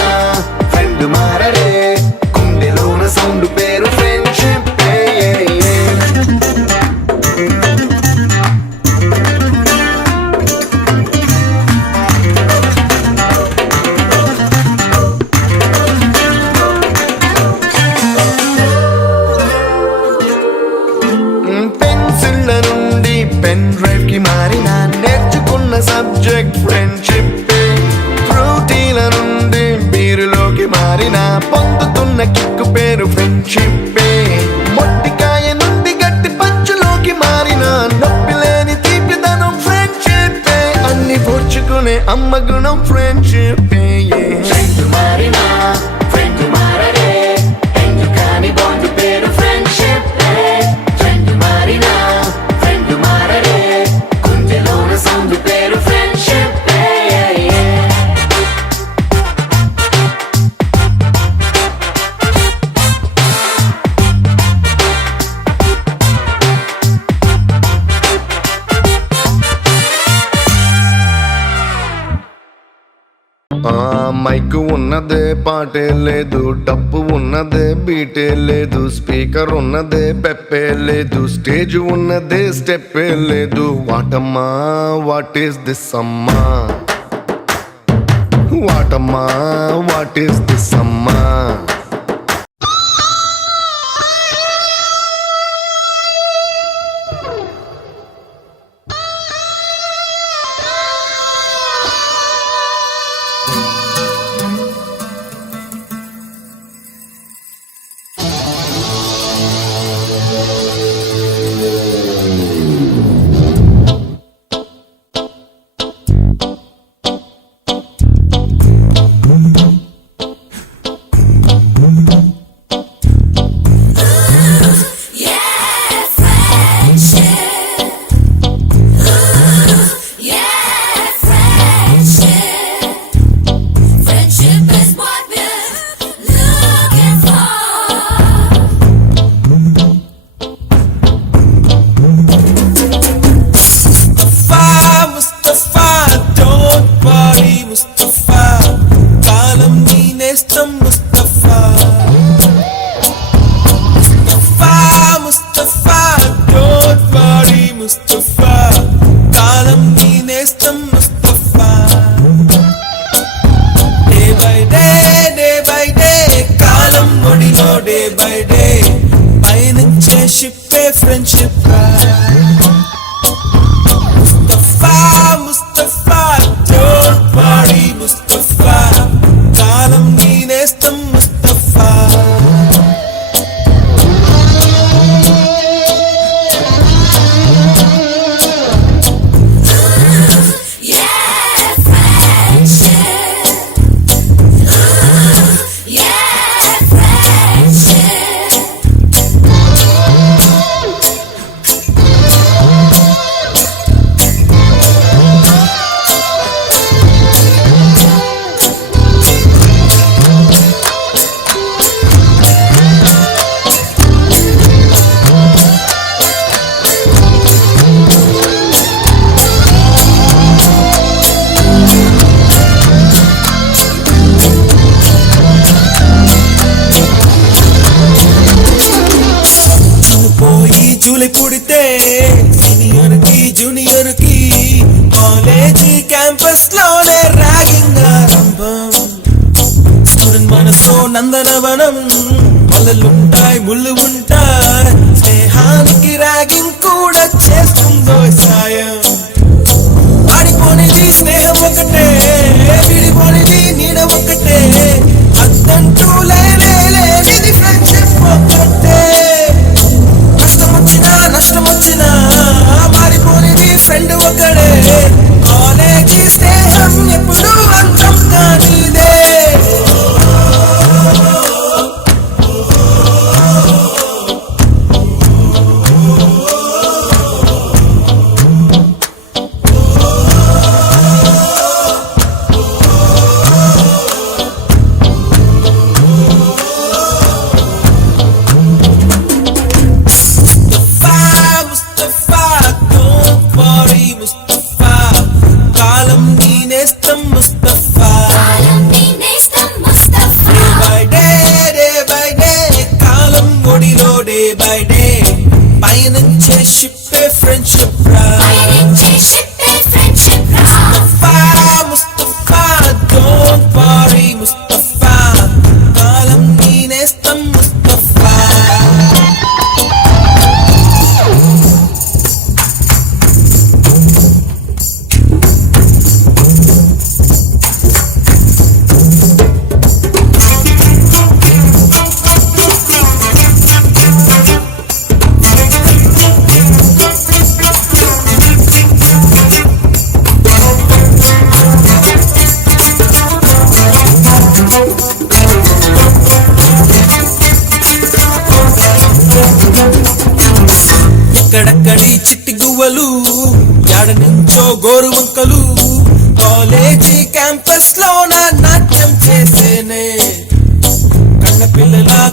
ఫ్రెండ్ మారడే, గుండెలోన సౌండ్ పేరు ఫ్రెండ్షిప్. పెన్సిళ్ళ నుండి పెన్ డ్రైవ్ కి మారిన నేర్చుకున్న సబ్జెక్ట్ ఫ్రెండ్షిప్. ఫ్రూటీల నుండి బీరులోకి మారిన పొందుతున్న కిక్కు పేరు ఫ్రెండ్షిప్. మొట్టికాయ నుండి గట్టి పంచులోకి మారిన నొప్పి లేని తీపిదనం ఫ్రెండ్షిప్. అన్ని పోర్చుకునే అమ్మ గుణం ఫ్రెండ్షిప్. ఫ్రెండ్ మారిన ఫ్రెండ్ మారడే, ఎందు కాని బాండ్ పేరు ఫ్రెండ్షిప్. ఫ్రెండ్ మారిన ఫ్రెండ్ మారడే, గుండెలోన సౌండ్ పేరు ఫ్రెండ్షిప్. మైక్ ఉన్నదే పాటే లేదు, డబ్బు ఉన్నదే బీటే లేదు, స్పీకర్ ఉన్నదే పెప్పే లేదు, స్టేజ్ ఉన్నదే స్టెప్పే లేదు. వాటమ్మా వాట్ ఈస్ దిస్ అమ్మా, వాటమ్మా వాట్ ఈస్ దిస్ అమ్మా. జూలై పుడితే సీనియర్ కి జూనియర్ కి కాలేజీ క్యాంపస్ లోనే ర్యాగింగ్ ఆరంభం. స్టూడెంట్ మనసు నందనవనం, మల్లలుంటాయి ముళ్ళు ఉంటాయి, స్నేహానికి ర్యాగింగ్ కూడా చేస్తుందో సాయం. ఆడిపోనిది స్నేహం ఒకటే, విడిపోనిది నీడ ఒకటే, అద్దంటూ లేనిది ఫ్రెండ్షిప్ ఒకటే. కష్టం వచ్చినా నష్టం వచ్చినా మారిపోనిది ఫ్రెండ్ ఒకడే, కాలేజీ స్నేహం ఎప్పుడు అంతం కానిదే.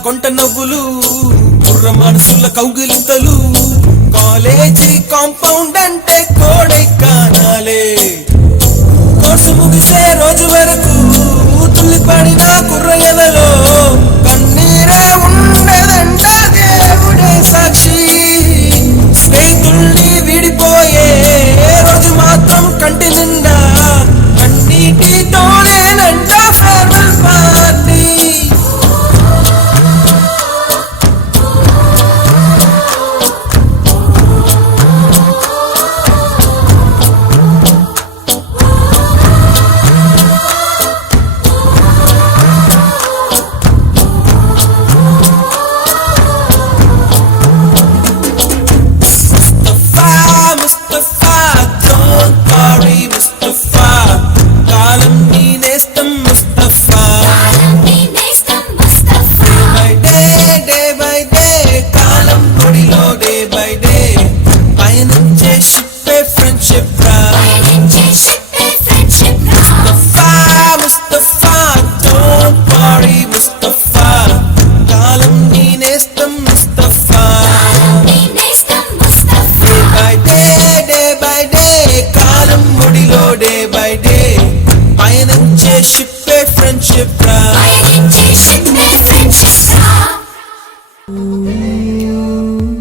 కొంట నవ్వులు కుర్ర మనసుల కౌగిలింతలు కాలేజీ కాంపౌండ్ అంటే కోడెక్కానాలే కోర్సు ముగిసే రోజు వరకు తుల్లిపడిన కుర్రయలలో కన్నీరే ఉండదంట దేవుడే సాక్షి స్నేహితుల్ని విడిపోయే రోజు మాత్రం కంటి నిండా కన్నీటితోనేనంట ఫేర్వెల్ పార్టీ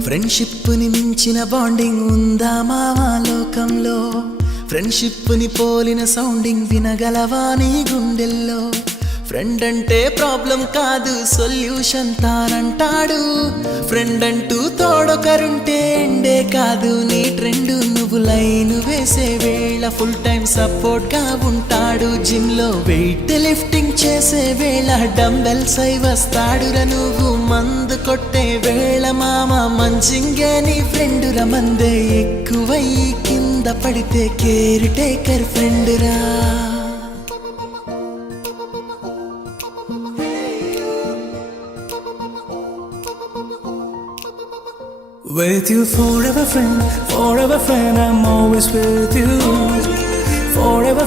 ఫ్రెండ్షిప్ ని మించిన బాండింగ్ ఉందా మావా లోకంలో ఫ్రెండ్షిప్ ని పోలిన సౌండింగ్ వినగలవా నీ గుండెల్లో ఫ్రెండ్ అంటే ప్రాబ్లం కాదు సొల్యూషన్ తానంటాడు ఫ్రెండ్ అంటూ తోడొకరుంటే ఎండే కాదు నీ ట్రెండ్ నువ్వు లైన్ వేసే వేళ ఫుల్ టైం సపోర్ట్ గా ఉంటాడు జిమ్ లో వెయిట్ లిఫ్టింగ్ చేసే వేళ డంబెల్స్ అయి వస్తాడురా నువ్వు మందు కొట్టే వేళ మామ మంచింగే నీ ఫ్రెండ్ రా మందే ఎక్కువై కింద పడితే కేర్ టేకర్ ఫ్రెండ్ రా With you forever friend, I'm always with you. Forever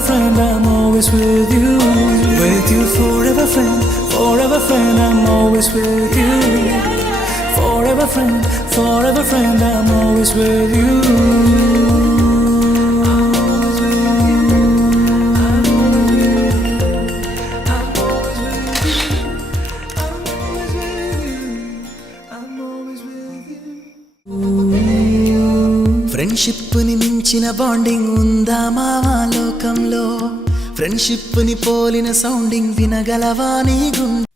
friend, I'm always with you. With you forever friend, I'm always with you. Forever friend, I'm always with you. Friendship ని మించిన bonding ఉందా మావా లోకంలో friendship ని పోలిన sounding వినగలవా నీ గుండె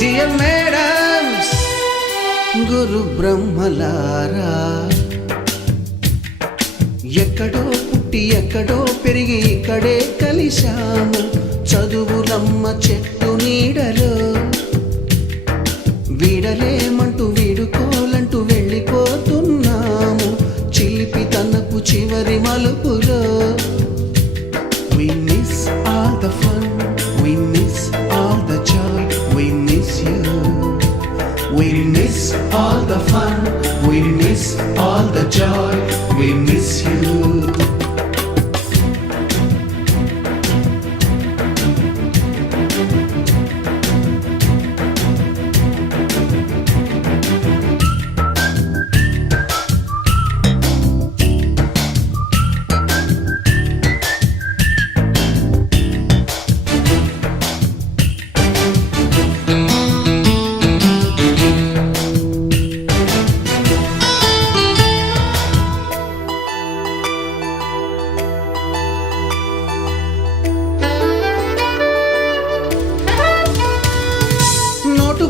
dear madams గురు బ్రహ్మలారా ఎక్కడో పుట్టి ఎక్కడో పెరిగి ఇక్కడే కలిశాము చదువులమ్మ చెట్టు నీడలో వీడలేమంటూ వీడుకోలంటూ వెళ్ళిపోతున్నాము చిలిపి తనపు చివరి మలుపులో We miss all the fun, we miss all the joy, we miss you. We miss all the fun, we miss all the joy, we miss you.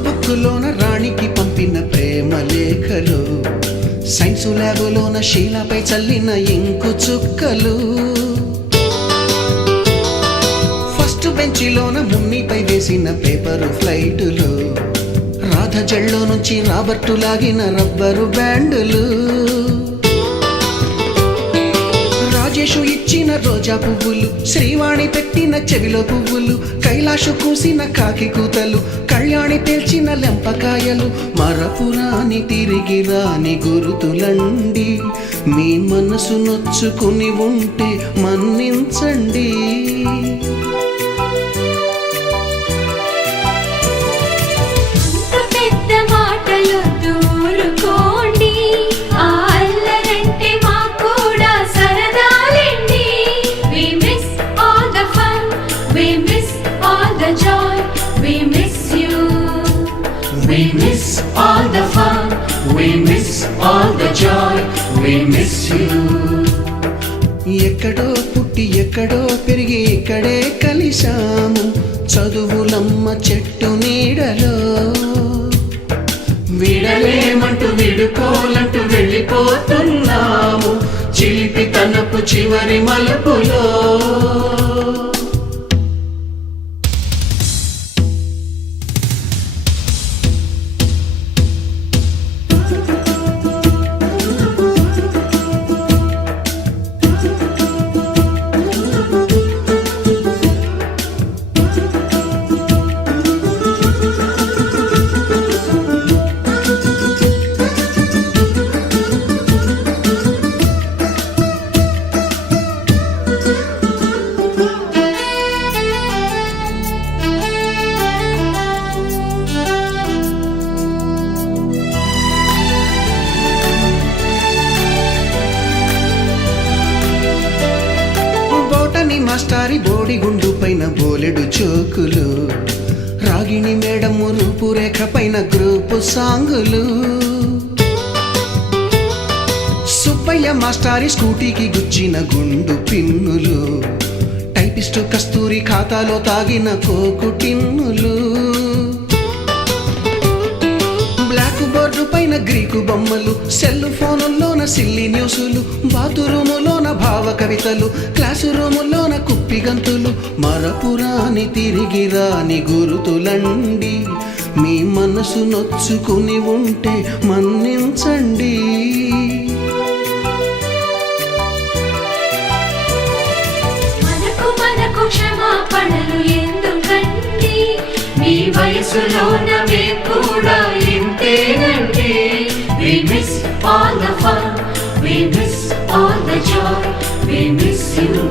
బుక్కులోన రాణికి పంపిన ప్రేమ లేఖలు సైన్స్ ల్యాబులోన శీలపై చల్లిన ఇంకు చుక్కలు ఫస్ట్ బెంచ్ మంచిలోన మున్నిపై వేసిన పేపరు ఫ్లైటులు, రాధ జల్లో నుంచి Robert లాగిన rubber బ్యాండులు, Rajesh ఇచ్చిన రోజా పువ్వులు, శ్రీవాణి పెట్టిన చెవిలో పువ్వులు, కైలాషు కూసిన కాకి కూతలు, కళ్యాణి పేల్చిన లెంపకాయలు, మరపురాని తిరిగి రాని గురుతులండి. మీ మనసు నొచ్చుకుని ఉంటే మన్నించండి. పెద్ద మాటలు దూరుకోండి, ఆ అల్లరంటే మాకు కూడా సరదాలండి. We miss all the fun, we miss all the joy, we miss you. We miss all the fun, we miss all the joy, we miss you. ఎక్కడో పుట్టి ఎక్కడో పెరిగి ఇక్కడే కలిశాము, చదువులమ్మ చెట్టు నీడలో. విడలేమంటూ విడుకోలంటూ వెళ్ళిపోతున్నాము, చిలిపి తనపు చివరి మలుపులో. మాస్టారి బోడిగుండు పైన బోలెడు చోకులు, రాగిణి మేడము రూపురేఖ పైన గ్రూపు సాంగులు, సుబ్బయ్య మాస్టారి స్కూటీకి గుచ్చిన గుండు పిన్నులు, టైపిస్టు కస్తూరి ఖాతాలో తాగిన కోకు టిన్నులు, బ్లాక్ బోర్డు పైన గ్రీకు బొమ్మలు, సెల్ ఫోనుల్లోన సిల్లి న్యూసులు, బాతురూములోన భావ కవితలు, క్లాసు రూములోన కుప్పి గంతులు, మరపురాని తిరిగి రాని గురుతులండి. మీ మనసు నొచ్చుకుని ఉంటే మన్నించండి. మనకు క్షమాపణలు ఎందుకండి, మీ వయసులోన మేము కూడా ఇంతేనండి. We miss all the fun, we miss all the joy, we miss you.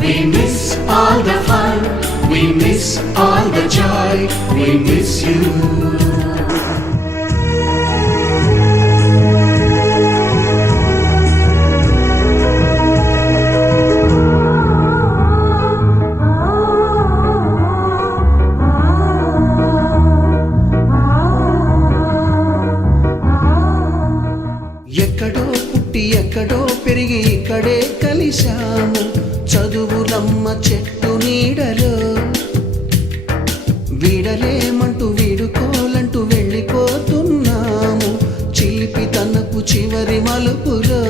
We miss all the fun, we miss all the joy, we miss you. ఎక్కడో పుట్టి ఎక్కడో పెరిగి ఇక్కడే కలిశాము, చదువులమ్మ చెట్టు నీడలో. వీడలేమంటూ వీడుకోలంటూ వెళ్ళిపోతున్నాము, చిలిపి తనపు చివరి మలుపులో.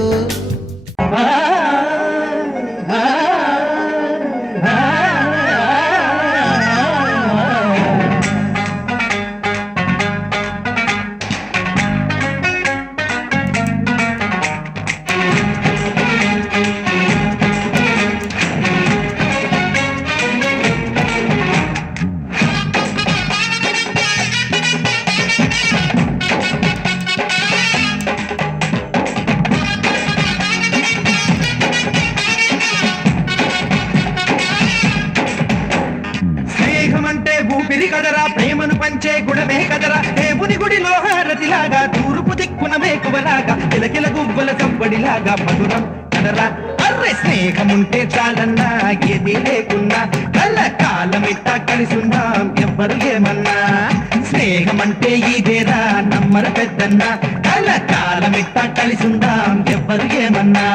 కదరా ప్రేమను పంచే గుణమే కదరా, దేవుని గుడిలో హారతిలాగా, తూర్పు దిక్కున మేకువలాగా, కిలకిల గువ్వల సవ్వడిలాగా మధురం కదరా. అర్రె స్నేహముంటే చాలన్నా, ఏది లేకున్నా, కళ్ళ కాలమిట్ట కలిసుందాం ఎవ్వరు ఏమన్నా. స్నేహమంటే ఇదేరా నమ్మర పెద్దన్నా, కళ్ళ కాలమిట్ట కలిసుందాం ఎవ్వరు ఏమన్నా.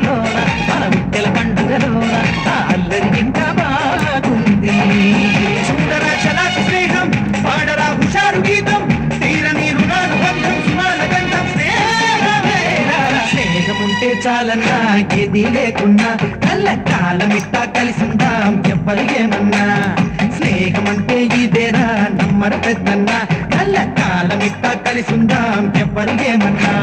పండుగలోన మన విట్టెల పండుగలోన ఆ అల్లరి ఇంకా బాగుంది. చూడరా చలాకి స్నేహం, పాడరా హుషారు గీతం, తీరని రుణాలు బంధం సుమాల గంధం స్నేహమేరా. స్నేహముంటే చాలన్నా ఏది లేకున్నా కళ్ళ కాలమిట్టా కలిసిందాం ఎవ్వరు ఏమన్నా. స్నేహమంటే ఇదేరా నమ్మర పెద్దన్నా కళ్ళ కాలమిట్టా కలిసిందాం ఎవ్వరు ఏమన్నా.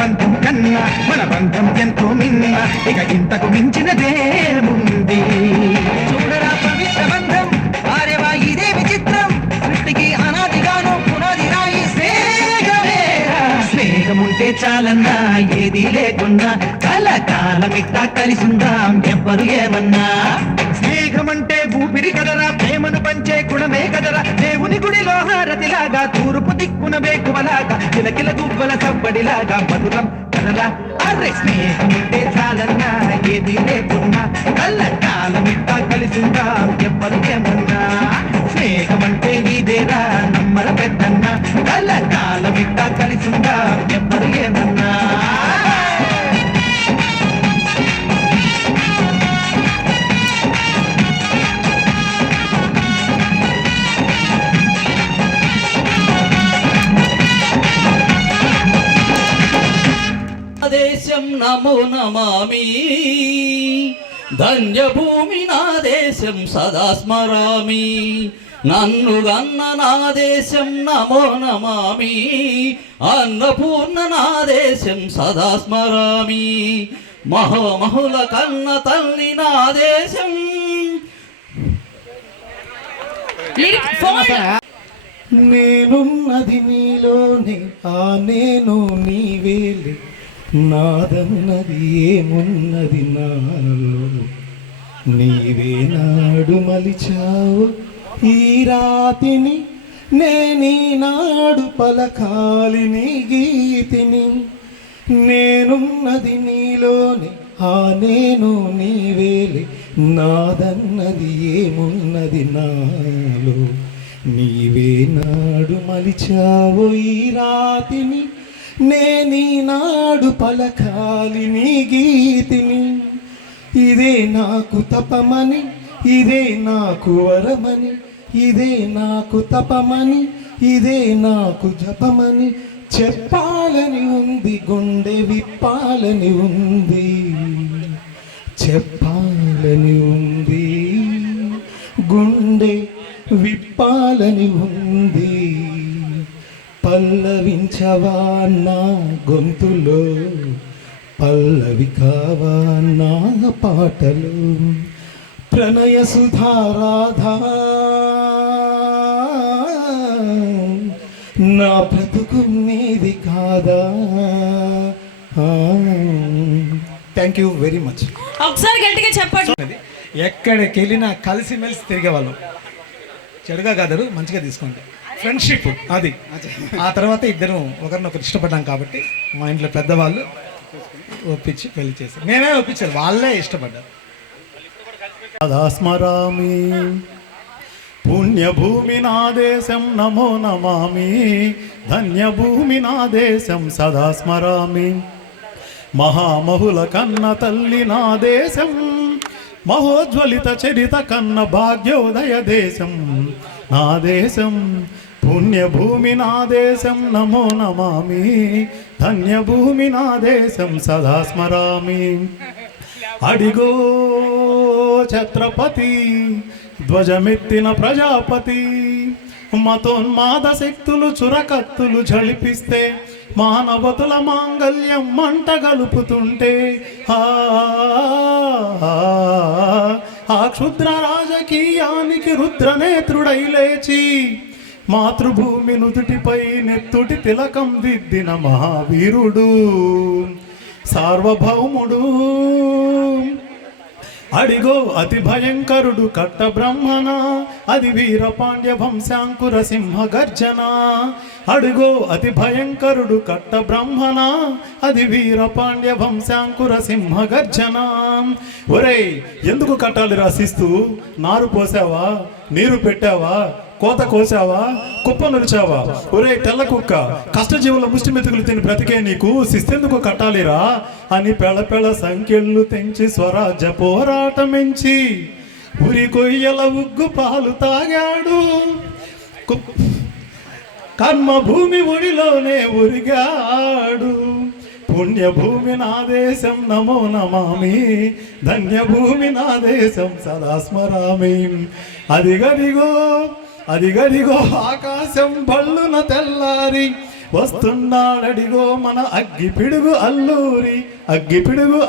బంధం కన్నా మన బంధం ఎంతో మిన్న, ఇక ఇంతకు మించినదేముంది. చూడరా పవిత్ర బంధం, ఆరేవా ఇదే విచిత్రం, సృష్టికి అనాదిగానో పునాది రాయి స్నేహమేరా. స్నేహముంటే చాలన్నా ఏది లేకున్నా కలకాలమిట్టా కలిసిందాం ఎవ్వరు ఏమన్నా. స్నేహమంటే ఊపిరి కదరా, ప్రేమను పంచే గుణమే కదరా, దేవుని గుడిలో హారతిలాగా తూర్పు దిక్కున వేకువలాగా కిలకిల గువ్వల సవ్వడిలాగా మధురం కదరా. అరే స్నేహముంటే చాలన్నా ఏది లేకున్నా కళ్ళకాలమిట్టా కలిసిందా ఎవ్వరు ఏమన్నా. స్నేహమంటే ఇదేరా నమ్మర పెద్దన్నా కళ్ళకాలమిట్టా కలిసిందా ఎవ్వరు ఏమన్నా. దేశం నమో నమామి, ధన్యభూమి నా దేశం సదా స్మరామి. నన్ను గన్న నా దేశం నమో నమామి, అన్నపూర్ణ నా దేశం సదా స్మరామి. మహోమహుల కన్న తల్లి నా దేశం. నేనున్నది నీలోనే, ఆ నేను నీవేలే, నాదన్నది ఏమున్నది నాలో. నీవే నాడు మలిచావు ఈ రాతిని, నేనీనాడు పలకాలి నీ గీతిని. నేనున్నది నీలోనే, ఆ నేను నీవేలే, నాదన్నది ఏమున్నది నాలో. నీవే నాడు మలిచావు ఈ రాతిని, నేనీనాడు పలకాలి నీ గీతిని. ఇదే నాకు తపమని, ఇదే నాకు వరమని, ఇదే నాకు తపమని, ఇదే నాకు జపమని చెప్పాలని ఉంది, గుండె విప్పాలని ఉంది, చెప్పాలని ఉంది, గుండె విప్పాలని ఉంది. పల్లవించవా నా గొంతులో, పల్లవి కావా నా పాటలు. ప్రణయ సుధారాధా నా బ్రతుకు నీది కాదా. Thank you very much. ఒకసారి గట్టిగా చెప్పండి. ఎక్కడికి వెళ్ళినా కలిసిమెలిసి తిరిగేవాళ్ళం. చెడుగా కాదు, మంచిగా తీసుకోండి. ఫ్రెండ్షిప్ అది. ఆ తర్వాత ఇద్దరు ఒకరినొకరు ఇష్టపడ్డాం కాబట్టి మా ఇంట్లో పెద్దవాళ్ళు ఒప్పించి పెళ్లి చేశారు. నేనే ఒప్పించాను, వాళ్ళే ఇష్టపడ్డారు. సదా స్మరామి, పుణ్యభూమి నా దేశం నమో నమామి, ధన్యభూమి నా దేశం సదా స్మరామి. మహామహుల కన్న తల్లి నా దేశం, మహోజ్వలిత చరిత కన్న భాగ్యోదయ దేశం నా దేశం. పుణ్యభూమి నా దేశం నమో నమామి, ధన్యభూమి నా దేశం సదా స్మరామి. అడిగో ఛత్రపతి ధ్వజమెత్తిన ప్రజాపతి, మతోన్మాద శక్తులు చురకత్తులు జళిపిస్తే మానవతుల మాంగల్యం మంట గలుపుతుంటే ఆ క్షుద్ర రాజకీయానికి రుద్రనేత్రుడై లేచి మాతృభూమి నుదుటిపై నెత్తుటి తిలకం దిద్దిన మహావీరుడు సార్వభౌముడు. అడిగో అతి భయంకరుడు కట్ట బ్రహ్మణ, అది వీరపాండ్య వంశాంకుర సింహ గర్జన. అడుగో అతి భయంకరుడు కట్ట బ్రహ్మణ, అది వీరపాండ్య వంశాంకుర సింహ గర్జన. ఒరేయ్, ఎందుకు కట్టాలి రాసిస్తూ? నారు పోసావా, నీరు పెట్టావా, కోత కోసావా, కుప్ప నురిచావా? ఒరే తెల్ల కుక్క, కష్టజీవుల ముష్టి మెతుకులు తిని బ్రతికే నీకు శిస్తెందుకు కట్టాలిరా అని పెళపెళ సంఖ్యలు తెంచి స్వరాజ్య పోరాటమించి ఉరి కొయ్యల ఉగ్గు పాలు తాగాడు. కర్మభూమి ఒడిలోనే ఉరిగాడు. పుణ్యభూమి నా దేశం నమో నమామి, ధన్యభూమి నా దేశం సదా స్మరామి. అదిగదిగో ఆకాశం బళ్ళున తెల్లారి వస్తున్నాడడిగో మన అగ్గిపిడుగు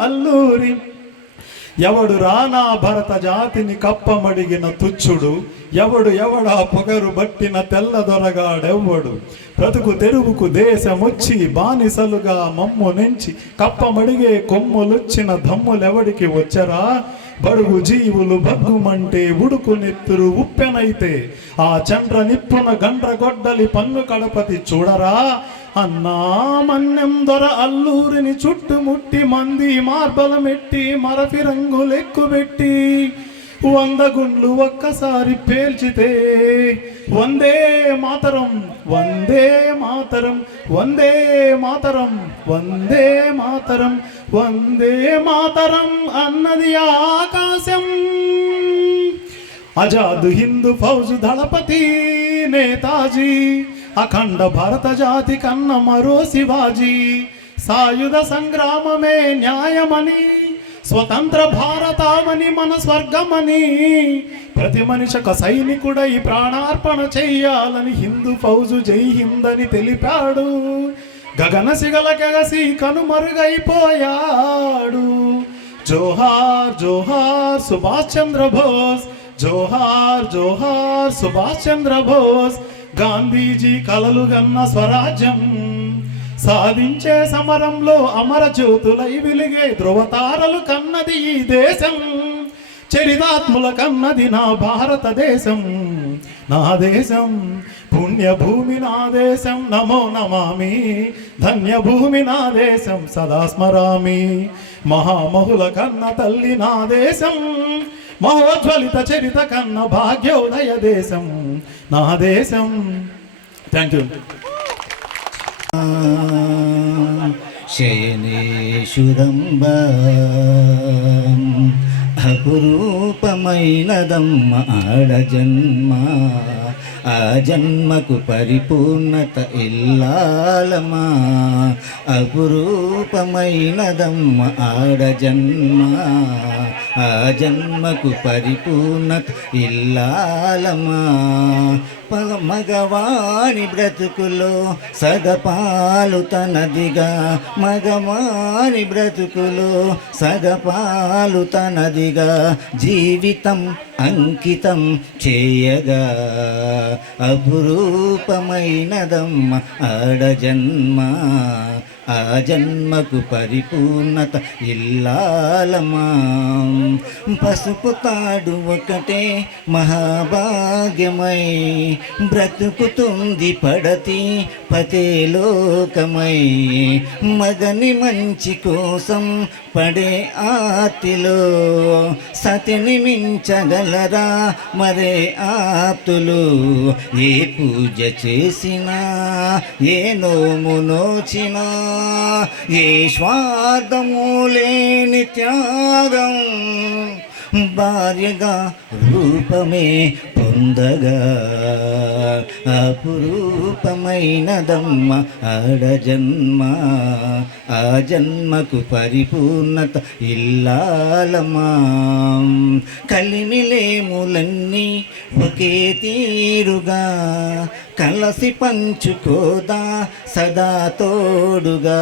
అల్లూరి. ఎవడు రానా భరత జాతిని కప్పమడిగిన తుచ్చుడు, ఎవడా పొగరు బట్టిన తెల్లదొరగాడెవ్వడు. బ్రతుకు తెరువుకు దేశమొచ్చి బానిసలుగా మమ్ము నుంచి కప్పమడిగే కొమ్ములొచ్చిన దమ్ములెవడికి వచ్చరా? బడుగు జీవులు బగ్గుమంటే ఉడుకు నెత్తురు ఉప్పెనైతే ఆ చండ్ర నిప్పున గండ్రగొడ్డలి పన్ను కడపతి చూడరా? అన్నా మన్నెం దొర అల్లూరిని చుట్టుముట్టి మంది మార్బలమెట్టి మరఫి రంగులెక్కుబెట్టి 100 గుండ్లు ఒక్కసారి పేల్చితే వందే మాతరం వందే మాతరం వందే మాతరం వందే మాతరం వందే మాతరం అన్నది ఆకాశం. ఆజాద్ హిందూ ఫౌజ్ దళపతి నేతాజీ, అఖండ భారత జాతి కన్న మరో శివాజీ. సాయుధ సంగ్రామమే న్యాయమని, స్వతంత్ర భారతామని మన స్వర్గమని, ప్రతి మనిషిక సైనికుడై ప్రాణార్పణ చెయ్యాలని హిందూ ఫౌజు జై హిందని తెలిపాడు. గగన సిగల కెగసి కనుమరుగైపోయాడు. జోహార్ జోహార్ సుభాష్ చంద్ర బోస్, జోహార్ జోహార్ సుభాష్ చంద్ర బోస్. గాంధీజీ కలలు గన్న స్వరాజ్యం సాధించే సమరంలో అమర జ్యోతులై వెలిగే ధ్రువతారలు కన్నది ఈ దేశం. చరితాత్ముల కన్నది నా భారతదేశం. నా దేశం పుణ్యభూమి నా దేశం నమో నమామి, ధన్యభూమి నా దేశం సదా స్మరామి. మహామహుల కన్న తల్లి నా దేశం, మహోజ్వలిత చరిత కన్న భాగ్యోదయ దేశం నా దేశం. Thank you. శయనేశురంబ అపురూపమైనదమ్మ ఆడజన్మ, ఆ జన్మకు పరిపూర్ణత ఇల్లాలమా. అపురూపమైనదమ్మ ఆడజన్మ, ఆ జన్మకు పరిపూర్ణత ఇల్లాలమా. మగవాని బ్రతుకులో సగపాలు తనదిగా, మగవాని బ్రతుకులో సగపాలు తనదిగా జీవితం అంకితం చేయగా. అపురూపమైనదమ్మ ఆడజన్మ, ఆ జన్మకు పరిపూర్ణత ఇల్లాలమా. పసుపు తాడు ఒకటే మహాభాగ్యమై బ్రతుకుతుంది పడతి పతేలోకమై. మగని మంచి కోసం పడే ఆర్తిలో సతిని మించగలరా మరే ఆప్తులు. ఏ పూజ చేసినా ఏ నోము నోచినా ఏ స్వార్థము లేని త్యాగం భార్యగా రూపమే పొందగా అపురూపమైనదమ్మ ఆడజన్మ ఆ జన్మకు పరిపూర్ణత ఇల్లాలమా కలిమిలేములన్నీ ఒకే తీరుగా కలసి పంచుకోదా సదా తోడుగా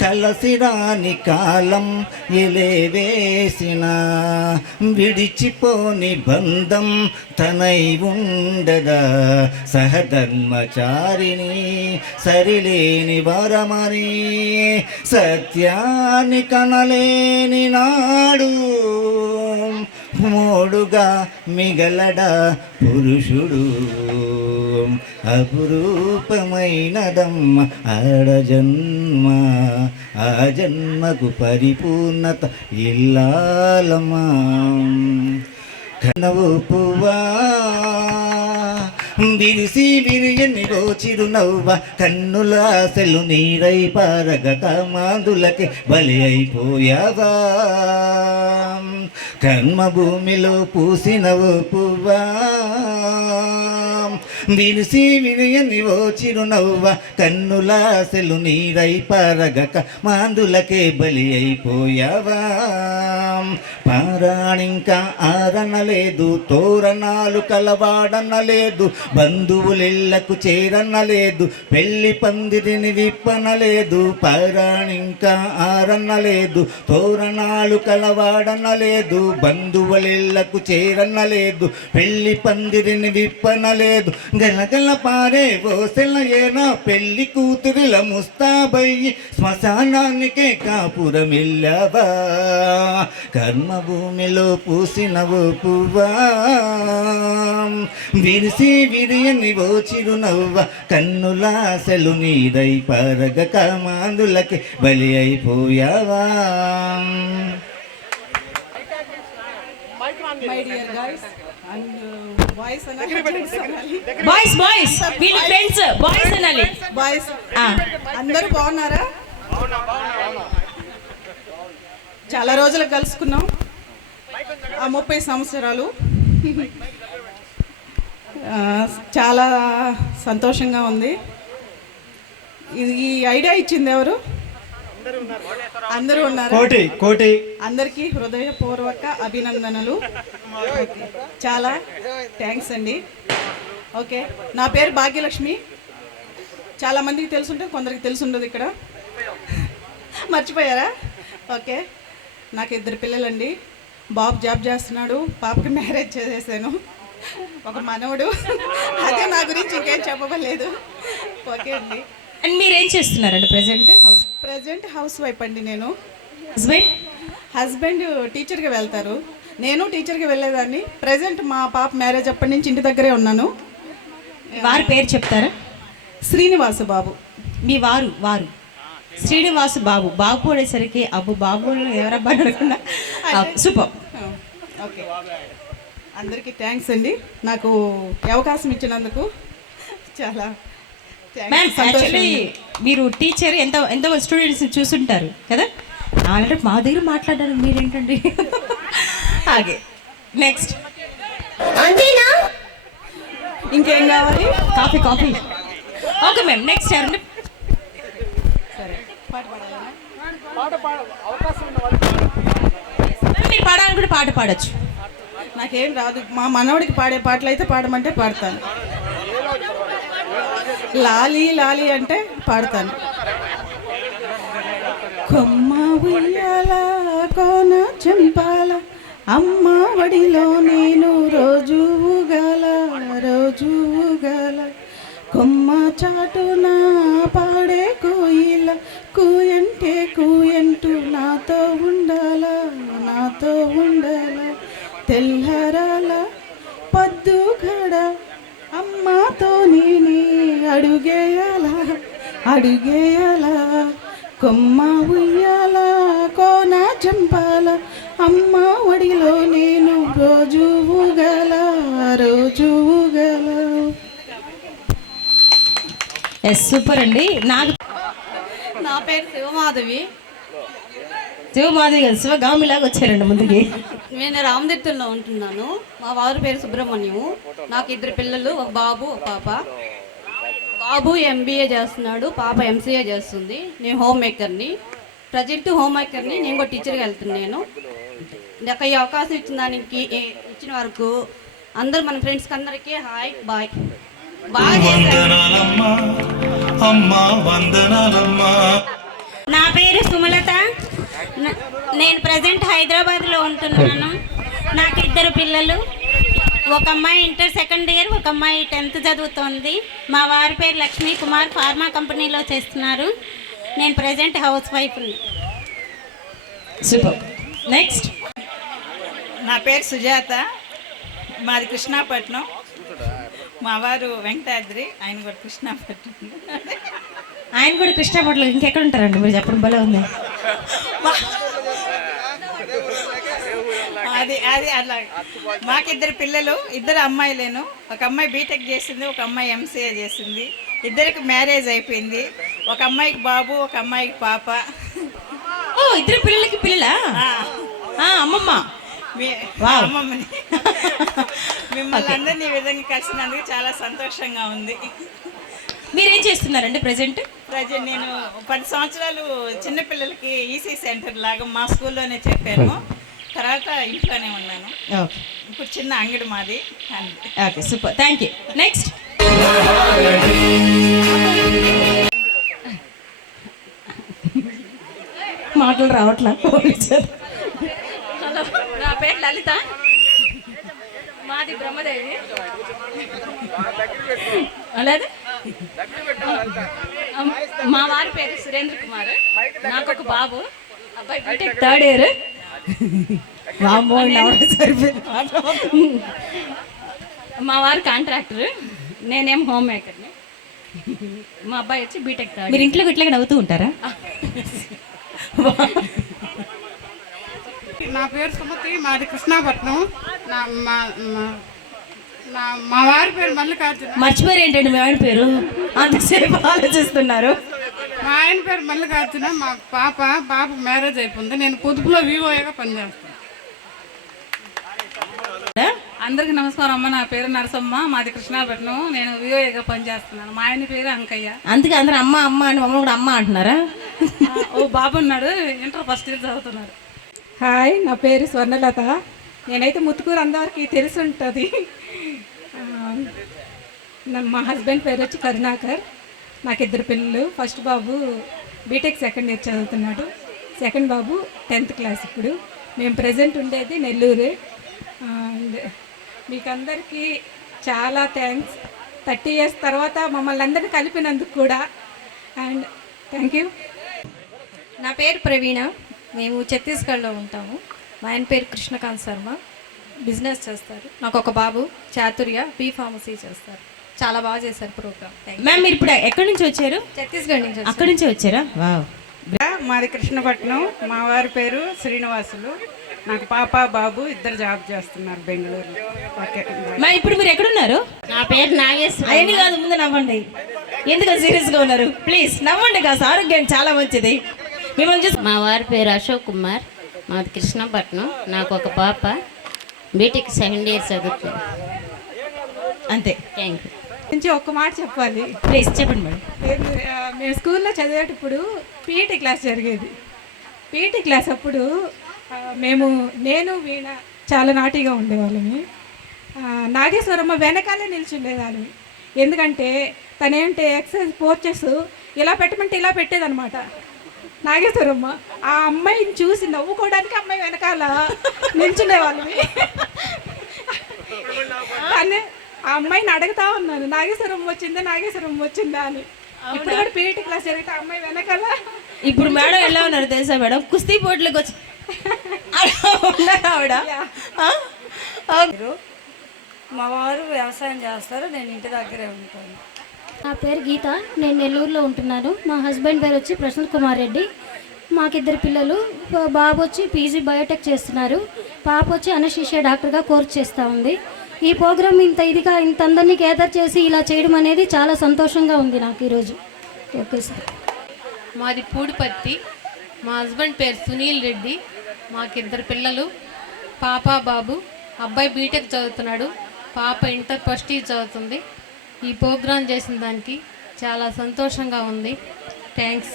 కలసి రాని కాలం ఎలేవేసిన విడిచిపోని బంధం తనై ఉండదా సహధర్మచారిణి సరిలేని వరమని సత్యాన్ని కనలేని నాడు మోడుగా మిగలడా పురుషుడు అపురూపమైనదమ్మ ఆడజన్మ ఆ జన్మకు పరిపూర్ణత ఇల్లాలమా కనవు పువ్వా విరిసి విరియని చిరునవ్వ కన్నుల ఆశలు నీరై పారగ కామాందులకి బలి అయిపోయావా కర్మభూమిలో పూసినవు పువ్వా విరిసి విరియని చిరునవ్వ కన్నుల ఆశలు నీరై పారగక మాందులకే బలి అయిపోయావా పారాణింకా ఆరనలేదు తోరణాలు కలవాడనలేదు బంధువులిళ్లకు చేరనలేదు పెళ్లి పందిరిని విప్పనలేదు పారాణింకా ఆరనలేదు తోరణాలు కలవాడనలేదు బంధువులిళ్లకు చేరనలేదు పెళ్లి పందిరిని విప్పనలేదు గలగల పారే ఓసెల ఏనా పెళ్లి కూతురిల ముస్తాబయ్యి శ్మశానానికే కాపురమిల్లావా కర్మభూమిలో పూసినవు పువ్వా విరిసి విరియని చిరునవ్వ కన్నులాసలు నీదై పరగ కామాందులకి బలి అయిపోయావా బాయ్స్ బాయ్స్ వీళ్ళ ఫ్రెండ్స్ బాయ్స్ అనాలి బాయ్స్ అందరూ బాగున్నారా? చాలా రోజులకు కలుసుకున్నాం 30 సంవత్సరాలు చాలా సంతోషంగా ఉంది. ఈ ఐడియా ఇచ్చింది ఎవరు? అందరూ ఉన్నారు. కోటి అందరికీ హృదయపూర్వక అభినందనలు. చాలా థ్యాంక్స్ అండి. ఓకే, నా పేరు భాగ్యలక్ష్మి. చాలామందికి తెలుసుంటే కొందరికి తెలుసుండదు. ఇక్కడ మర్చిపోయారా? ఓకే, నాకు 2 పిల్లలండి. బాబు జాబ్ చేస్తున్నాడు, పాపకి మ్యారేజ్ చేసేసాను, ఒక మనవడు. అదే నా గురించి ఇంకేం చెప్పలేదు. ఓకే అండి. అండ్ మీరేం చేస్తున్నారండి ప్రజెంట్ హౌస్ వైఫ్ అండి. నేను హస్బెండ్ టీచర్గా వెళ్తారు, నేను టీచర్గా వెళ్ళేదాన్ని. ప్రజెంట్ మా పాప మ్యారేజ్ అప్పటి నుంచి ఇంటి దగ్గరే ఉన్నాను. వారి పేరు చెప్తారా? శ్రీనివాస బాబు. మీ వారు శ్రీనివాస బాబు. బాబు పడేసరికి అబ్బు బాబు ఎవరబ్బా అనుకున్నా. సూపర్. ఓకే, అందరికీ థ్యాంక్స్ అండి నాకు అవకాశం ఇచ్చినందుకు. చాలా యాక్చువల్లీ మీరు టీచర్ ఎంతో స్టూడెంట్స్ని చూసుంటారు కదా, అంటే మా దగ్గర మాట్లాడారు మీరేంటండి. అలాగే నెక్స్ట్ అంతేనా? ఇంకేం కావాలి? కాఫీ. ఓకే మ్యామ్, నెక్స్ట్ ఎవరండి? సరే, పాట మీరు పాడాలనుకుంటే పాట పాడచ్చు. నాకేం రాదు. మా మనవడికి పాడే పాటలు అయితే పాడమంటే పాడతాను. లాలి లాలి అంటే పాడతాను. కొమ్మ ఉయ్యాల కోన చెంపాల అమ్మ వడిలో నేను రోజు ఊగాల కొమ్మ చాటున పాడే కోయిల కూయంటే కూయంటూ నాతో ఉండాల తెల్లరాల పద్దు గడ అమ్మతో నేనే అడుగేయాల కొమ్మ ఉయ్యాల కోన చంపాల అమ్మ ఒడిలో నేను రోజు ఊగల సూపర్ అండి. నా పేరు శివమాధవి కాదు, శివగామిలాగా వచ్చారండి ముందుకి. నేను రామదీర్థంలో ఉంటున్నాను. మా వారి పేరు సుబ్రహ్మణ్యము. నాకు 2 పిల్లలు, ఒక బాబు ఒక పాప. బాబు MBA చేస్తున్నాడు, పాప MCA చేస్తుంది. నేను హోమ్ మేకర్ని, ప్రజెంట్ హోమ్ మేకర్ని. నేను కూడా టీచర్గా వెళ్తున్నాను. నాకు ఈ అవకాశం ఇచ్చిన వరకు అందరూ మన ఫ్రెండ్స్కి అందరికీ హాయ్ బాయ్. నా పేరు సుమలత. నేను ప్రజెంట్ హైదరాబాద్లో ఉంటున్నాను. నాకు 2 పిల్లలు, ఒక అమ్మాయి ఇంటర్ సెకండ్ ఇయర్, ఒక అమ్మాయి 10th చదువుతోంది. మా వారి పేరు లక్ష్మీ కుమార్, ఫార్మా కంపెనీలో చేస్తున్నారు. నేను ప్రజెంట్ హౌస్ వైఫ్ని. సూపర్. నెక్స్ట్. నా పేరు సుజాత, మాది కృష్ణాపట్నం. మా వారు వెంకటాద్రి, ఆయన కూడా కృష్ణాపట్నం. ఆయన కూడా కృష్ణాపట్నం. ఇంకెక్కడ ఉంటారండి మీరు చెప్పడం భలే ఉంది. అది అది అట్లా. మాకు 2 పిల్లలు, 2 అమ్మాయిలేను. ఒక అమ్మాయి బీటెక్ చేసింది, ఒక అమ్మాయి MCA చేసింది. 2కి మ్యారేజ్ అయిపోయింది. ఒక అమ్మాయికి బాబు, ఒక అమ్మాయికి పాప. ఓ 2 పిల్లలకి పిల్లలా? అమ్మమ్మ. అమ్మమ్మని. మిమ్మల్ని అందరినీ ఈ విధంగా కలిసినందుకు చాలా సంతోషంగా ఉంది. మీరేం చేస్తున్నారండి ప్రజెంట్? నేను 10 సంవత్సరాలు చిన్నపిల్లలకి EC సెంటర్ లాగా మా స్కూల్లోనే చెప్పాను. తర్వాత ఇంట్లోనే ఉన్నాను. ఇప్పుడు చిన్న అంగడి మాది. Okay, super, thank you. Next. మాటలు రావట్లా. హలో, నా పేరు లలిత, మాది బ్రహ్మదేవి. అలాగే మా వారి పేరు సురేంద్ర కుమార్. నాకు ఒక బాబు, అబ్బాయి బీటెక్ 3rd ఇయర్. మా వారు కాంట్రాక్టర్, నేనేం హోమ్ మేకర్ని. మా అబ్బాయి వచ్చి బీటెక్ 3rd. మీరు ఇంట్లో ఇట్లాగా నవ్వుతూ ఉంటారా? నా పేరు సుమతి, మాది కృష్ణాపట్నం. మా వారి పేరు మల్లికార్జున. మర్చిపోయారు ఏంటండి మీ ఆయన పేరు? అంతసేపు ఆలోచిస్తున్నారు. మా ఆయన పేరు మల్లికార్జున. మా బాబు మ్యారేజ్ అయిపోయింది. నేను పొదుపులో వివోగా పనిచేస్తాను. అందరికి నమస్కారం అమ్మ. నా పేరు నరసమ్మ, మాది కృష్ణాపట్నం. నేను వివోగా పనిచేస్తున్నాను. మా ఆయన పేరు అంకయ్య. అందుకే అందరూ అమ్మ అమ్మ అని మమ్మల్ని కూడా అమ్మ అంటున్నారా? ఓ బాబు ఉన్నాడు, ఇంటర్ ఫస్ట్ ఇయర్ చదువుతున్నాడు. హాయ్, నా పేరు స్వర్ణలత. నేనైతే ముత్తుకూరు అందరికీ తెలిసి ఉంటుంది. మా హస్బెండ్ పేరు వచ్చి కరుణాకర్. నాకు 2 పిల్లలు. ఫస్ట్ బాబు బీటెక్ 2nd ఇయర్ చదువుతున్నాడు. సెకండ్ బాబు 10th క్లాస్. ఇప్పుడు మేము ప్రజెంట్ ఉండేది నెల్లూరు. మీకు అందరికీ చాలా థ్యాంక్స్. 30 years తర్వాత మమ్మల్ని అందరినీ కలిపినందుకు కూడా. And thank you. నా పేరు ప్రవీణ. మేము ఛత్తీస్గఢ్లో ఉంటాము. మా ఆయన పేరు కృష్ణకాంత్ శర్మ, బిజినెస్ చేస్తారు. నాకు ఒక బాబు చాతుర్య, B Pharmacy చేస్తారు. చాలా బాగా చేశారు ప్రోగ్రామ్. మ్యామ్, మీరు ఇప్పుడు ఎక్కడి నుంచి వచ్చారు? ఛత్తీస్గఢ్ నుంచి. అక్కడి నుంచి వచ్చారా? వావ్. మాది కృష్ణపట్నం. మా వారి పేరు శ్రీనివాసులు. నాకు పాప బాబు 2 జాబ్ చేస్తున్నారు బెంగళూరులో. మా ఇప్పుడు మీరు ఎక్కడున్నారు? నా పేరు నాగేశ్వరి. అవన్నీ కాదు, ముందు నవ్వండి. ఎందుకు సీరియస్గా ఉన్నారు? ప్లీజ్ నవ్వండి, కాదు ఆరోగ్యం చాలా మంచిది. మిమ్మల్ని చూసి. మా వారి పేరు అశోక్ కుమార్, మాది కృష్ణపట్నం. నాకు ఒక పాప బీటెక్ 2nd ఇయర్ చదువుతుంది. అంతే. Thank you. నుంచి ఒక్క మాట చెప్పాలి. ప్లీజ్ చెప్పండి మేడం. మేము స్కూల్లో చదివేటప్పుడు PET క్లాస్ జరిగేది. PET క్లాస్ అప్పుడు నేను వీణ చాలా నాటిగా ఉండేవాళ్ళమి. నాగేశ్వరమ్మ వెనకాలే నిల్చుండేదాన్ని. ఎందుకంటే తనేంటే ఎక్సర్సైజ్ పోర్చెస్ ఇలా పెట్టమంటే ఇలా పెట్టేదనమాట నాగేశ్వరమ్మ. ఆ అమ్మాయిని చూసి నవ్వుకోవడానికి అమ్మాయి వెనకాల నిల్చుండేవాళ్ళమి. కానీ ఆ అమ్మాయిని అడుగుతా ఉన్నాను, నాగేశ్వరం వచ్చిందా అని. ఇప్పుడు కూడా PET క్లాస్ జరిగితే అమ్మాయి వెనకాల. ఇప్పుడు మేడం ఎలా ఉన్నారు తెలుసా మేడం? కుస్తీ పోట్లకు వచ్చి ఆవిడ. మా వారు వ్యవసాయం చేస్తారు, నేను ఇంటి దగ్గరే ఉంటాను. నా పేరు గీత, నేను నెల్లూరులో ఉంటున్నాను. మా హస్బెండ్ పేరు వచ్చి ప్రశాంత్ కుమార్ రెడ్డి. మాకు 2 పిల్లలు. బాబు వచ్చి PG బయోటెక్ చేస్తున్నారు, పాప వచ్చి అనస్థీషియా డాక్టర్గా కోర్స్ చేస్తూ ఉంది. ఈ ప్రోగ్రామ్ ఇంత అందరినీ గ్యాదర్ చేసి ఇలా చేయడం అనేది చాలా సంతోషంగా ఉంది నాకు ఈరోజు. Okay sir. మాది పూడిపత్తి. మా హస్బెండ్ పేరు సునీల్ రెడ్డి. మాకు 2 పిల్లలు. పాప బాబు. అబ్బాయి బీటెక్ చదువుతున్నాడు, పాప ఇంటర్ ఫస్ట్ ఇయర్ చదువుతుంది. ఈ ప్రోగ్రాం చేసిన దానికి చాలా సంతోషంగా ఉంది. థ్యాంక్స్.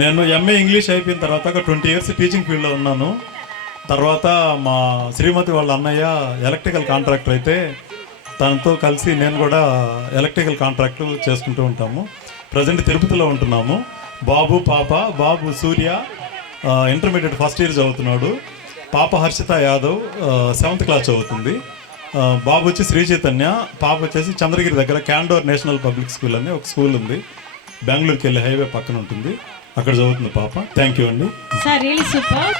నేను ఎంఏ ఇంగ్లీష్ అయిపోయిన తర్వాత ఒక 20 years టీచింగ్ ఫీల్డ్లో ఉన్నాను. తర్వాత మా శ్రీమతి వాళ్ళ అన్నయ్య ఎలక్ట్రికల్ కాంట్రాక్టర్ అయితే తనతో కలిసి నేను కూడా ఎలక్ట్రికల్ కాంట్రాక్ట్ చేసుకుంటూ ఉంటాము. ప్రజెంట్ తిరుపతిలో ఉంటున్నాము. బాబు పాప, బాబు సూర్య ఇంటర్మీడియట్ ఫస్ట్ ఇయర్ చదువుతున్నాడు. పాప హర్షిత యాదవ్ 7th క్లాస్ చదువుతుంది. బాబు వచ్చి శ్రీ చైతన్య, పాప వచ్చేసి చంద్రగిరి దగ్గర క్యాండోర్ నేషనల్ పబ్లిక్ స్కూల్ అని ఒక స్కూల్ ఉంది, బెంగళూరుకి వెళ్ళే హైవే పక్కన ఉంటుంది, అక్కడ చదువుతుంది పాప. థ్యాంక్ యూ అండి. Sir really super.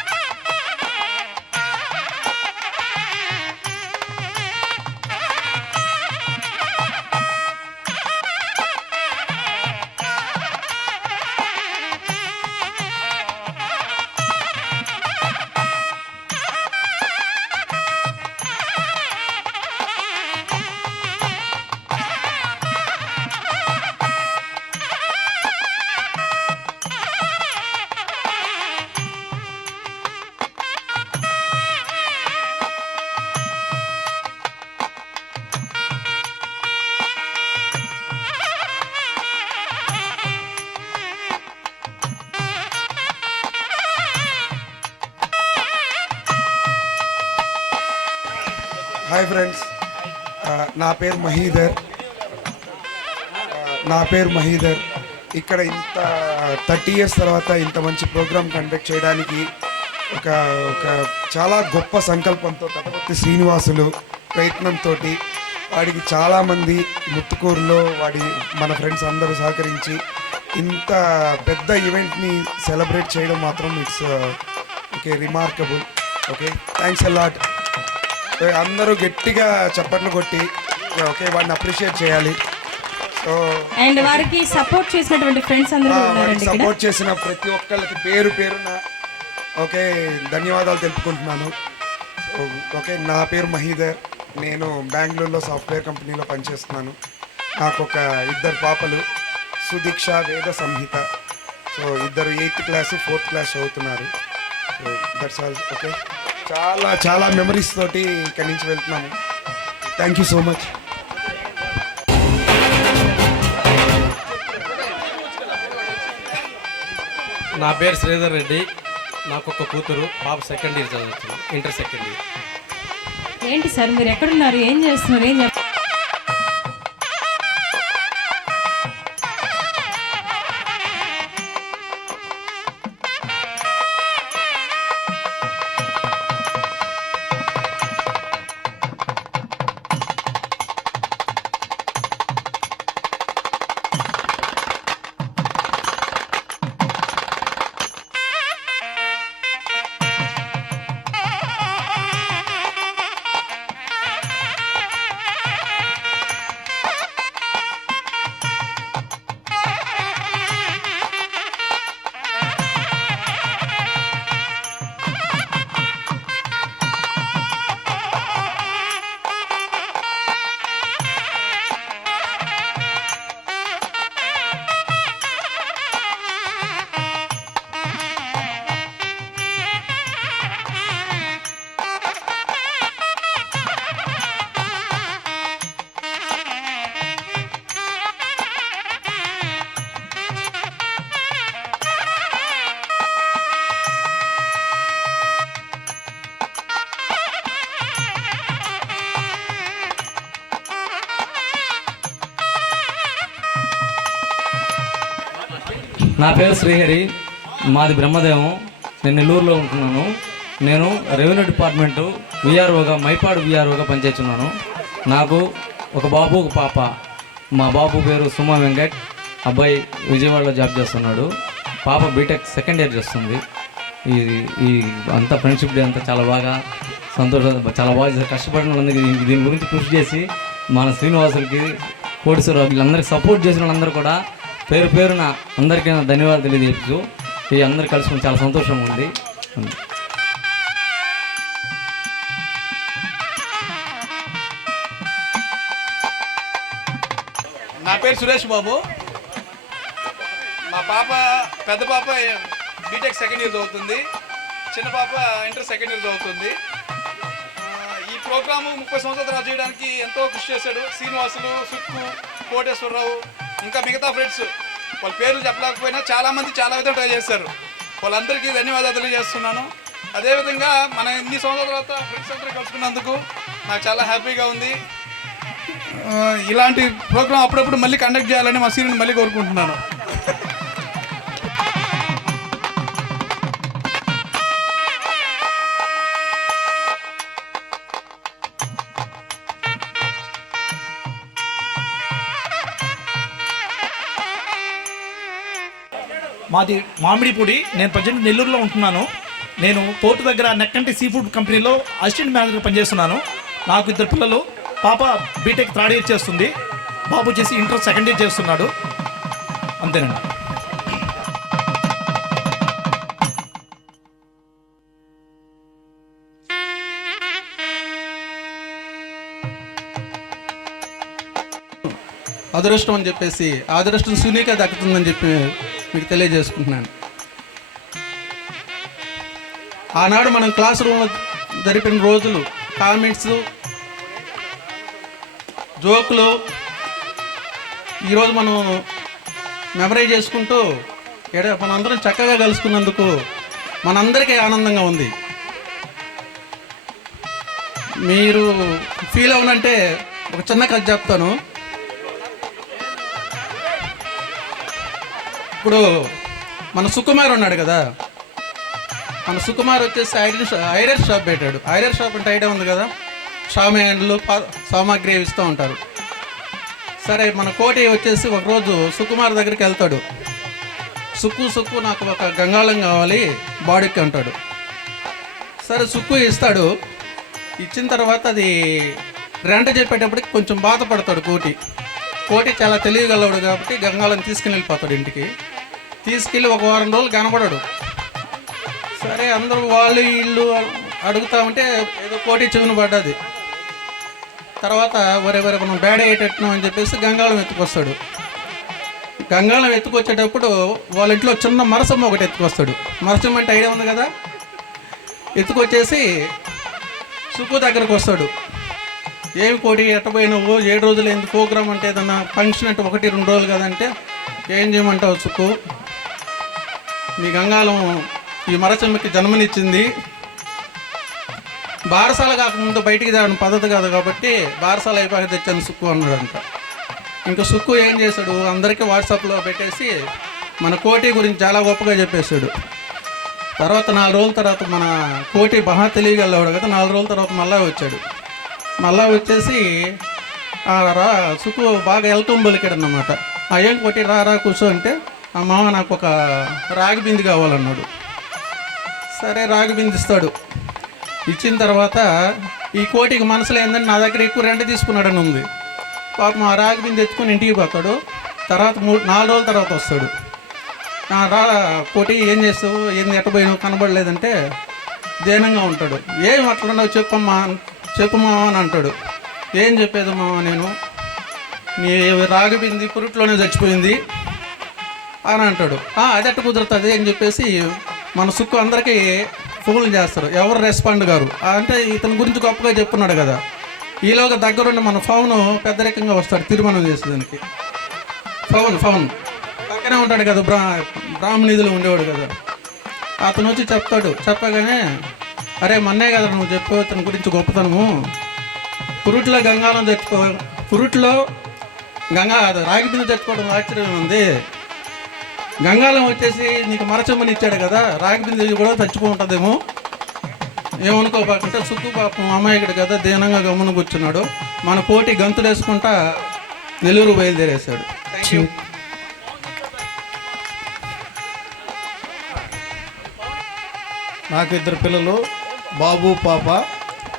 Hi friends, నా పేరు మహీధర్. ఇక్కడ ఇంత 30 years తర్వాత ఇంత మంచి ప్రోగ్రామ్ కండక్ట్ చేయడానికి ఒక చాలా గొప్ప సంకల్పంతో తటపర్తి శ్రీనివాసులు ప్రయత్నంతో వాడికి చాలామంది ముత్తుకూరులో మన ఫ్రెండ్స్ అందరూ సహకరించి ఇంత పెద్ద ఈవెంట్ని సెలబ్రేట్ చేయడం మాత్రం it's okay remarkable. Okay, thanks a lot. అందరూ గట్టిగా చప్పట్లు కొట్టి ఓకే వాడిని అప్రిషియేట్ చేయాలి. సో అండ్ వారికి సపోర్ట్ చేసినటువంటి ఫ్రెండ్స్ అందరూ సపోర్ట్ చేసిన ప్రతి ఒక్కళ్ళకి పేరు పేరున ఓకే ధన్యవాదాలు తెలుపుకుంటున్నాను. ఓకే, నా పేరు మహీధర్. నేను బెంగళూరులో సాఫ్ట్వేర్ కంపెనీలో పనిచేస్తున్నాను. నాకు ఒక 2 పాపలు, సుదీక్ష, వేద సంహిత. సో ఇద్దరు 8th class 4th class చదువుతున్నారు. So that's all. ఓకే, చాలా చాలా మెమరీస్ తోటి ఇక్కడి నుంచి వెళ్తున్నాము. Thank you so much. నా పేరు శ్రీధర్ రెడ్డి. నాకు ఒక కూతురు, పాప 2nd year చదువుతుంది, ఇంటర్ 2nd year. ఏంటి సార్ మీరు ఎక్కడున్నారు, ఏం చేస్తున్నారు, ఏం నా పేరు శ్రీహరి, మాది బ్రహ్మదేవం. నేను నెల్లూరులో ఉంటున్నాను. నేను రెవెన్యూ డిపార్ట్మెంటు విఆర్ఓగా, మైపాడు విఆర్ఓగా పనిచేస్తున్నాను. నాకు ఒక బాబు, ఒక పాప. మా బాబు పేరు సుమ వెంకట్, అబ్బాయి విజయవాడలో జాబ్ చేస్తున్నాడు. పాప బీటెక్ 2nd year చేస్తుంది. ఈ అంతా ఫ్రెండ్షిప్ డే అంతా చాలా బాగా చాలా బాగా కష్టపడిన వాళ్ళందరికీ దీని గురించి కృషి చేసి మన శ్రీనివాసులకి, కోటేశ్వరరావు వీళ్ళందరికీ సపోర్ట్ చేసిన వాళ్ళందరూ కూడా పేరు పేరున అందరికీ ధన్యవాదాలు తెలియజేయచ్చు. ఈ అందరు కలుసుకుని చాలా సంతోషంగా ఉంది. నా పేరు సురేష్ బాబు. మా పాప, పెద్ద పాప బీటెక్ 2nd year చదువుతుంది, చిన్న పాప ఇంటర్ 2nd year చదువుతుంది. ఈ ప్రోగ్రాము 30 సంవత్సరాల తర్వాత చేయడానికి ఎంతో కృషి చేశాడు శ్రీనివాసులు, సుక్కు, కోటేశ్వరరావు, ఇంకా మిగతా ఫ్రెండ్స్ వాళ్ళ పేర్లు చెప్పలేకపోయినా చాలామంది చాలా విధంగా ట్రై చేశారు. వాళ్ళందరికీ ధన్యవాదాలు తెలియజేస్తున్నాను. అదేవిధంగా మన ఇన్ని సంవత్సరాల తర్వాత ఫ్రెండ్స్ అందరూ కలుసుకున్నందుకు నాకు చాలా హ్యాపీగా ఉంది. ఇలాంటి ప్రోగ్రాం అప్పుడప్పుడు మళ్ళీ కండక్ట్ చేయాలని మా సీనియర్ని మళ్ళీ కోరుకుంటున్నాను. మాది మామిడిపూడి. నేను ప్రజెంట్ నెల్లూరులో ఉంటున్నాను. నేను పోర్టు దగ్గర నెక్కంటి సీ ఫుడ్ కంపెనీలో అసిస్టెంట్ మేనేజర్ పనిచేస్తున్నాను. నాకు 2 పిల్లలు. పాప బీటెక్ 3rd ఇయర్ చేస్తుంది, బాబు వచ్చేసి ఇంటర్ 2nd ఇయర్ చేస్తున్నాడు. అంతేనండి. అదృష్టం అని చెప్పేసి అదృష్టం సునీకే దక్కుతుందని చెప్పి మీకు తెలియజేసుకుంటున్నాను. ఆనాడు మనం క్లాస్ రూమ్లో జరిపిన రోజులు, కామెంట్స్, జోకులు ఈరోజు మనం మెమరైజ్ చేసుకుంటూ మనందరం చక్కగా కలుసుకున్నందుకు మనందరికీ ఆనందంగా ఉంది. మీరు ఫీల్ అవునంటే ఒక చిన్న కథ చెప్తాను. ఇప్పుడు మన సుకుమార్ ఉన్నాడు కదా, మన సుకుమార్ వచ్చేసి ఐరన్ షాప్ పెట్టాడు. ఐరన్ షాప్ అంటే ఐడియా ఉంది కదా, షామేండ్లు సామాగ్రి ఇస్తూ ఉంటారు. సరే, మన కోటి వచ్చేసి ఒకరోజు సుకుమార్ దగ్గరికి వెళ్తాడు. సుక్కు నాకు ఒక గంగాళం కావాలి బాడీకి అంటాడు. సరే, సుక్కు ఇస్తాడు. ఇచ్చిన తర్వాత అది రెంట చెప్పేటప్పటికి కొంచెం బాధపడతాడు కోటి చాలా తెలియగలవాడు కాబట్టి గంగాళం తీసుకుని వెళ్ళిపోతాడు ఇంటికి. తీసుకెళ్ళి 1 వారం రోజులు కనపడాడు. సరే, అందరూ వాళ్ళు వీళ్ళు అడుగుతా ఉంటే ఏదో కోటి చెవును పడ్డది. తర్వాత వరే మనం బేడ అయ్యేటట్టున్నాం అని చెప్పేసి గంగాళం ఎత్తుకొస్తాడు. గంగాళం ఎత్తుకొచ్చేటప్పుడు వాళ్ళ ఇంట్లో చిన్న మరసమ్మ ఒకటి ఎత్తుకొస్తాడు. మరసమ్మ అంటే ఐడియా ఉంది కదా. ఎత్తుకొచ్చేసి సుక్కు దగ్గరకు వస్తాడు. ఏమి కోటి ఎట్టపోయినావు, 7 రోజులు ఎందుకు ప్రోగ్రామ్ అంటే ఏదన్నా ఫంక్షన్ అంటే 1-2 రోజులు కదంటే, ఏం చేయమంటావు సుక్కు, మీ గంగాళం ఈ మరసమ్మకి జన్మనిచ్చింది, బారసాల కాకముందు బయటికి తేవడం పద్ధతి కాదు కాబట్టి బారసాల అయిపోయి తెచ్చాను సుక్కు అన్నాడంట. ఇంకా సుక్కు ఏం చేశాడు, అందరికీ వాట్సాప్లో పెట్టేసి మన కోటి గురించి చాలా గొప్పగా చెప్పేశాడు. తర్వాత 4 రోజుల తర్వాత మన కోటి బాగా తెలియగలవాడు కదా, 4 రోజుల తర్వాత మళ్ళా వచ్చాడు. మళ్ళా వచ్చేసి సుక్కు బాగా వెల్కమ్ పలికాడు అన్నమాట. ఏం కోటి రా కూర్చో అంటే, మామ నాకు ఒక రాగి బింది కావాలన్నాడు. సరే, రాగి బింది ఇస్తాడు. ఇచ్చిన తర్వాత ఈ కోటికి మనసులో ఏంటంటే నా దగ్గర ఎక్కువ రెంట్ తీసుకున్నాడని ఉంది. పాపం ఆ రాగి బింది తెచ్చుకొని ఇంటికి పోతాడు. తర్వాత 4 రోజుల తర్వాత వస్తాడు. రా కోటి ఏం చేస్తావు, ఏంది ఎట్టపోయినావు కనబడలేదంటే దీనంగా ఉంటాడు. ఏం అట్లున్నావు చెప్పమ్మా అని అంటాడు. ఏం చెప్పేది మామ, నేను నీ రాగి బింది పురుట్లోనే చచ్చిపోయింది అని అంటాడు. అది ఎట్ట కుదురుతుంది అని చెప్పేసి మన సుక్కు అందరికీ ఫోన్లు చేస్తారు. ఎవరు రెస్పాండ్ గారు అంటే ఇతని గురించి గొప్పగా చెప్పున్నాడు కదా. ఈలోగా దగ్గరుండి మన ఫోన్ పెద్దరికంగా వస్తాడు తీర్మానం చేసేదానికి. ఫోన్ పక్కనే ఉంటాడు కదా, బ్రాహ్మణీదులు ఉండేవాడు కదా. అతను వచ్చి చెప్తాడు. చెప్పగానే, అరే మొన్నే కదా నువ్వు చెప్పావు ఇతని గురించి గొప్పతనము, పురుట్లో గంగాళం పురుట్లో రాగి బిందు తెచ్చుకోవడం ఆశ్చర్యం ఉంది. గంగాళం వచ్చేసి నీకు మరచమ్మని ఇచ్చాడు కదా, రాగి బిందు కూడా చచ్చిపోతుంటుందేమో ఏమనుకోబాకంటే సుక్కు పాపం అమాయకుడు కదా దీనంగా గమ్మున కూర్చున్నాడు. మన కోటి గంతులు వేసుకుంటా నెల్లూరు బయలుదేరేశాడు. నాకు 2 పిల్లలు, బాబు పాప.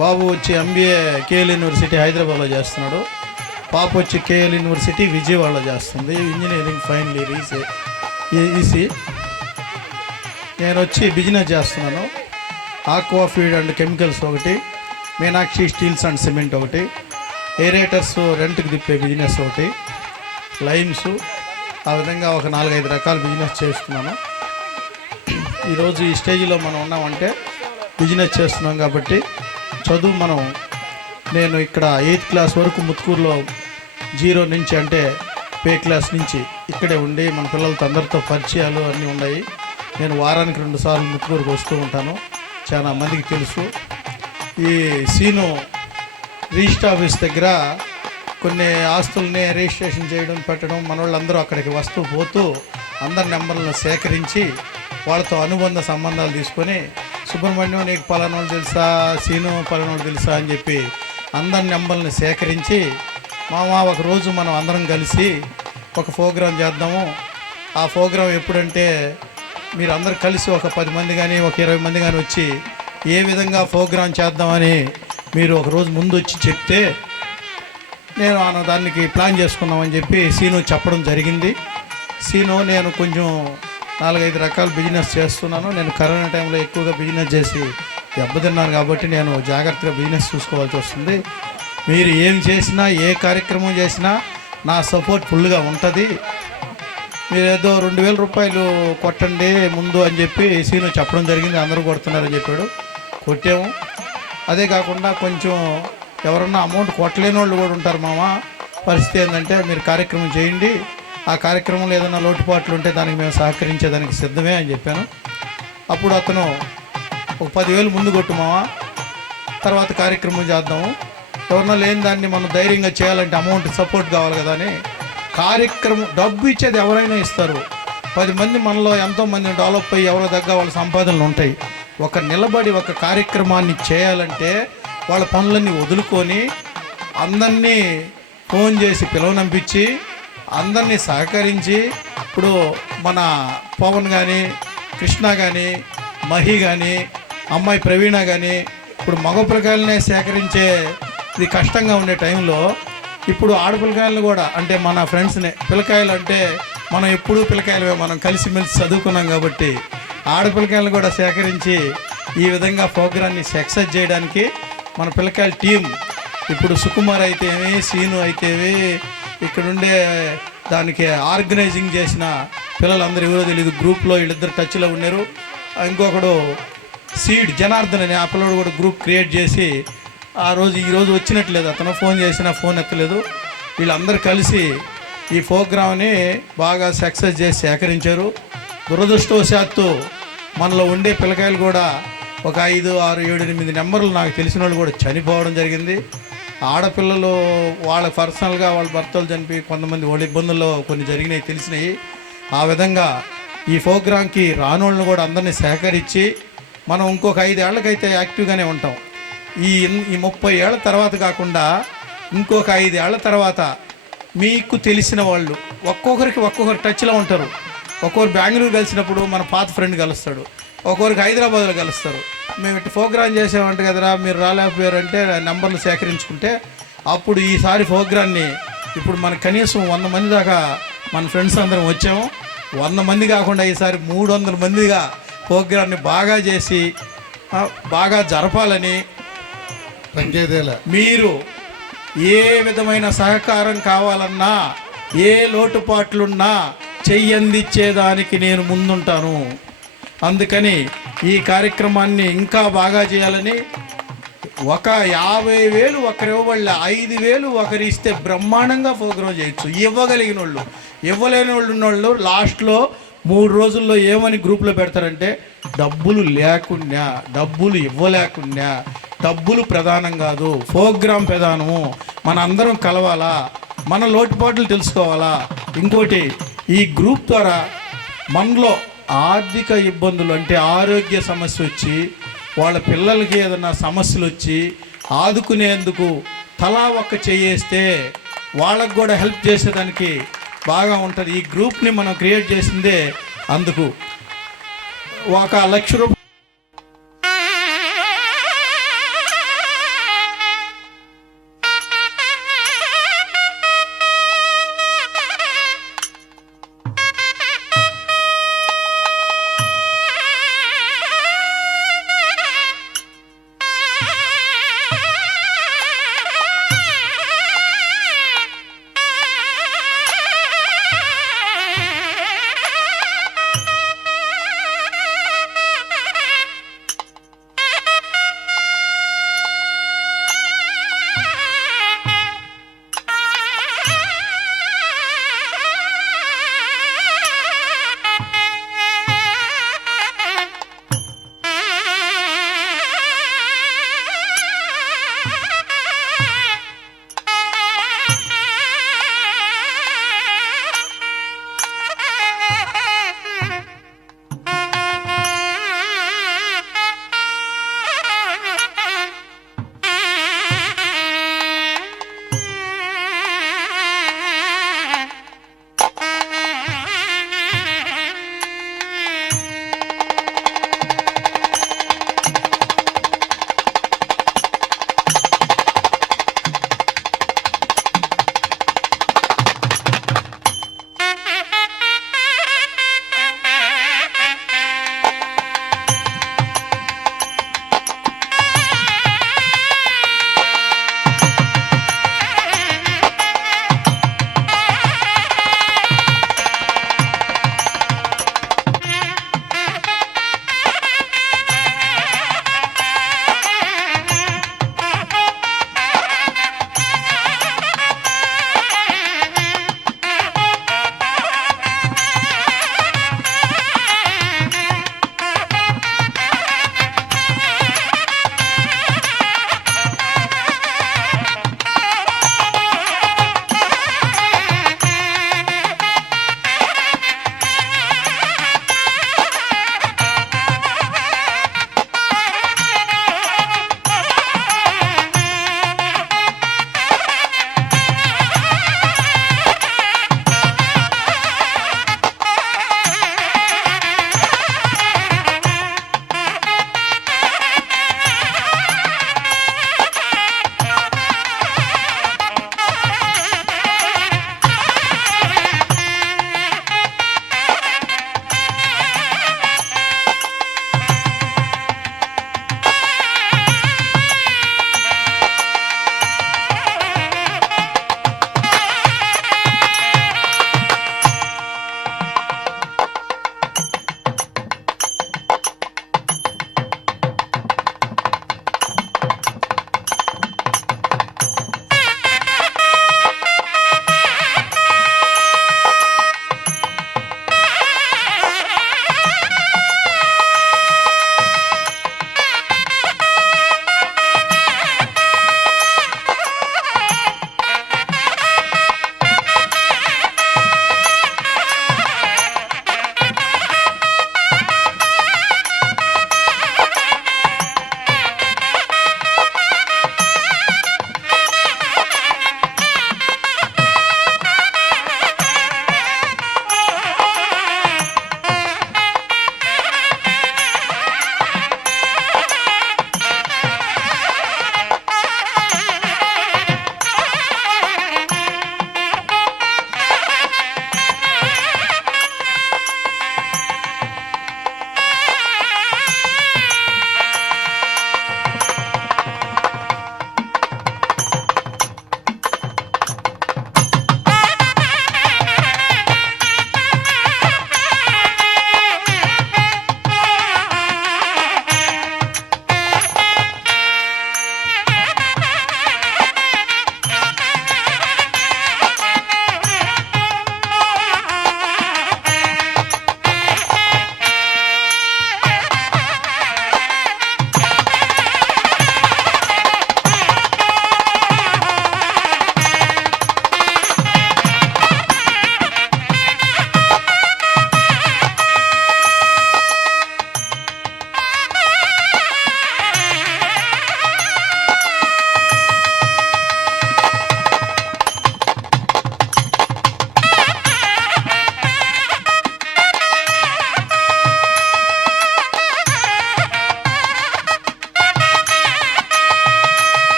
బాబు వచ్చి MBA కేఎల్ యూనివర్సిటీ హైదరాబాద్లో చేస్తున్నాడు. పాప వచ్చి కేఎల్ యూనివర్సిటీ విజయవాడలో చేస్తుంది, ఇంజనీరింగ్ ఫైనల్ ఇయర్ ఈసీ. నేను వచ్చి బిజినెస్ చేస్తున్నాను. ఆక్వా ఫీడ్ అండ్ కెమికల్స్ ఒకటి, మీనాక్షి స్టీల్స్ అండ్ సిమెంట్ ఒకటి, ఏరేటర్స్ రెంట్కి తిప్పే బిజినెస్ ఒకటి, లైమ్స్, ఆ విధంగా ఒక 4-5 రకాల బిజినెస్ చేస్తున్నాను. ఈరోజు ఈ స్టేజ్లో మనం ఉన్నామంటే బిజినెస్ చేస్తున్నాం కాబట్టి చదువు నేను ఇక్కడ 8th క్లాస్ వరకు ముత్కూరులో 0 నుంచి అంటే పే క్లాస్ నుంచి ఇక్కడే ఉండి మన పిల్లలతో అందరితో పరిచయాలు అన్నీ ఉన్నాయి. నేను వారానికి 2 సార్లు ముత్తుకూరుకు వస్తూ ఉంటాను, చాలా మందికి తెలుసు. ఈ సీను రిజిస్టర్ ఆఫీస్ దగ్గర కొన్ని ఆస్తుల్ని రిజిస్ట్రేషన్ చేయడం పెట్టడం, మన వాళ్ళందరూ అక్కడికి వస్తూ పోతూ అందరి నెంబర్లను సేకరించి వాళ్ళతో అనుబంధ సంబంధాలు తీసుకొని, సుబ్రహ్మణ్యం నీకు పలానోళ్ళు తెలుసా, సీను పలానోళ్ళు తెలుసా అని చెప్పి అందరి నెంబర్లను సేకరించి, మామ ఒకరోజు మనం అందరం కలిసి ఒక ప్రోగ్రాం చేద్దాము. ఆ ప్రోగ్రాం ఎప్పుడంటే మీరు అందరు కలిసి ఒక 10 మంది కానీ ఒక 20 మంది కానీ వచ్చి ఏ విధంగా ప్రోగ్రాం చేద్దామని మీరు ఒకరోజు ముందు వచ్చి చెప్తే నేను దానికి ప్లాన్ చేసుకున్నామని చెప్పి సీను చెప్పడం జరిగింది. సీను నేను కొంచెం 4-5 రకాల బిజినెస్ చేస్తున్నాను. నేను కరోనా టైంలో ఎక్కువగా బిజినెస్ చేసి దెబ్బతిన్నాను కాబట్టి నేను జాగ్రత్తగా బిజినెస్ చూసుకోవాల్సి వస్తుంది. మీరు ఏం చేసినా ఏ కార్యక్రమం చేసినా నా సపోర్ట్ ఫుల్గా ఉంటుంది. మీరు ఏదో 2000 రూపాయలు కొట్టండి ముందు అని చెప్పి సీను చెప్పడం జరిగింది. అందరూ కొడుతున్నారని చెప్పాడు, కొట్టాము. అదే కాకుండా కొంచెం ఎవరన్నా అమౌంట్ కొట్టలేని వాళ్ళు కూడా ఉంటారు మామ. పరిస్థితి ఏంటంటే మీరు కార్యక్రమం చేయండి, ఆ కార్యక్రమంలో ఏదైనా లోటుపాట్లు ఉంటే దానికి మేము సహకరించేదానికి సిద్ధమే అని చెప్పాను. అప్పుడు అతను ఒక 10,000 ముందు కొట్టు మామ, తర్వాత కార్యక్రమం చేద్దాము. ఎవరన్నా లేని దాన్ని మనం ధైర్యంగా చేయాలంటే అమౌంట్ సపోర్ట్ కావాలి కదా అని కార్యక్రమం డబ్బు ఇచ్చేది ఎవరైనా ఇస్తారు. 10 మంది మనలో ఎంతోమంది డెవలప్ అయ్యి ఎవరో దగ్గర వాళ్ళ సంపాదనలు ఉంటాయి. ఒక నిలబడి ఒక కార్యక్రమాన్ని చేయాలంటే వాళ్ళ పనులన్నీ వదులుకొని అందరినీ ఫోన్ చేసి పిలవనంపించి అందరినీ సహకరించి, ఇప్పుడు మన పవన్ కానీ కృష్ణ కానీ మహి కానీ అమ్మాయి ప్రవీణ కానీ ఇప్పుడు మగ పిల్లకాయలనే సేకరించే ఇది కష్టంగా ఉండే టైంలో ఇప్పుడు ఆడపిల్లకాయలు కూడా అంటే మన ఫ్రెండ్స్నే పిల్లకాయలు అంటే మనం ఎప్పుడూ పిల్లకాయలమే, మనం కలిసిమెలిసి చదువుకున్నాం కాబట్టి ఆడపిల్లకాయలు కూడా సేకరించి ఈ విధంగా ప్రోగ్రాన్ని సక్సెస్ చేయడానికి మన పిల్లకాయల టీం ఇప్పుడు సుకుమార్ అయితేమి సీను అయితేవి ఇక్కడుండే దానికి ఆర్గనైజింగ్ చేసిన పిల్లలందరూ ఎవరో తెలియదు, గ్రూప్లో వీళ్ళిద్దరు టచ్లో ఉన్నారు. ఇంకొకడు సీడ్ జనార్దన్ అని ఆ పిల్లడు కూడా గ్రూప్ క్రియేట్ చేసి ఈరోజు వచ్చినట్లేదు, అతను ఫోన్ చేసినా ఫోన్ ఎత్తలేదు. వీళ్ళందరూ కలిసి ఈ ప్రోగ్రామ్ని బాగా సక్సెస్ చేసి సేకరించారు. దురదృష్టవశాత్తు మనలో ఉండే పిల్లకాయలు కూడా ఒక 5, 6, 7, 8 నెంబర్లు నాకు తెలిసిన వాళ్ళు కూడా చనిపోవడం జరిగింది. ఆడపిల్లలు వాళ్ళ పర్సనల్గా వాళ్ళ భర్తలు చనిపోయి కొంతమంది వాళ్ళ ఇబ్బందుల్లో కొన్ని జరిగినాయి తెలిసినాయి. ఆ విధంగా ఈ ప్రోగ్రాంకి రానోళ్ళను కూడా అందరినీ సేకరించి మనం ఇంకొక 5 ఏళ్ళకైతే యాక్టివ్గానే ఉంటాం. ఈ 30 ఏళ్ళ తర్వాత కాకుండా ఇంకొక 5 ఏళ్ల తర్వాత మీకు తెలిసిన వాళ్ళు ఒక్కొక్కరు టచ్లో ఉంటారు. ఒక్కొక్కరు బెంగళూరు కలిసినప్పుడు మన పాత ఫ్రెండ్ కలుస్తాడు, ఒక్కొక్కరికి హైదరాబాద్లో కలుస్తారు. మేము ఇట్లా ప్రోగ్రాం చేసామంట కదరా మీరు రాలేకపోయారంటే నెంబర్లు సేకరించుకుంటే అప్పుడు ఈసారి ప్రోగ్రాన్ని ఇప్పుడు మనకు కనీసం 100 మంది దాకా మన ఫ్రెండ్స్ అందరం వచ్చాము. 100 మంది కాకుండా ఈసారి 300 మందిగా ప్రోగ్రాన్ని బాగా చేసి బాగా జరపాలని మీరు ఏ విధమైన సహకారం కావాలన్నా ఏ లోటుపాట్లున్నా చెయ్యందిచ్చేదానికి నేను ముందుంటాను. అందుకని ఈ కార్యక్రమాన్ని ఇంకా బాగా చేయాలని ఒక 50,000 ఒకరు ఇవ్వబడలే, 5,000 ఒకరు ఇస్తే బ్రహ్మాండంగా ప్రోగ్రాం చేయొచ్చు. ఇవ్వగలిగిన వాళ్ళు, ఇవ్వలేని వాళ్ళు ఉన్నోళ్ళు లాస్ట్లో 3 రోజుల్లో ఏమని గ్రూప్లో పెడతారంటే డబ్బులు లేకున్నా, డబ్బులు ఇవ్వలేకున్నా, డబ్బులు ప్రధానం కాదు, ప్రోగ్రాం ప్రధానము, మన అందరం కలవాలా, మన లోటుపాట్లు తెలుసుకోవాలా. ఇంకోటి ఈ గ్రూప్ ద్వారా మనలో ఆర్థిక ఇబ్బందులు అంటే ఆరోగ్య సమస్య వచ్చి వాళ్ళ పిల్లలకి ఏదైనా సమస్యలు వచ్చి ఆదుకునేందుకు తలా ఒక్క చేయేస్తే వాళ్ళకు కూడా హెల్ప్ చేసేదానికి బాగా ఉంటుంది. ఈ గ్రూప్ని మనం క్రియేట్ చేసిందే అందుకు. 1,00,000 రూపాయలు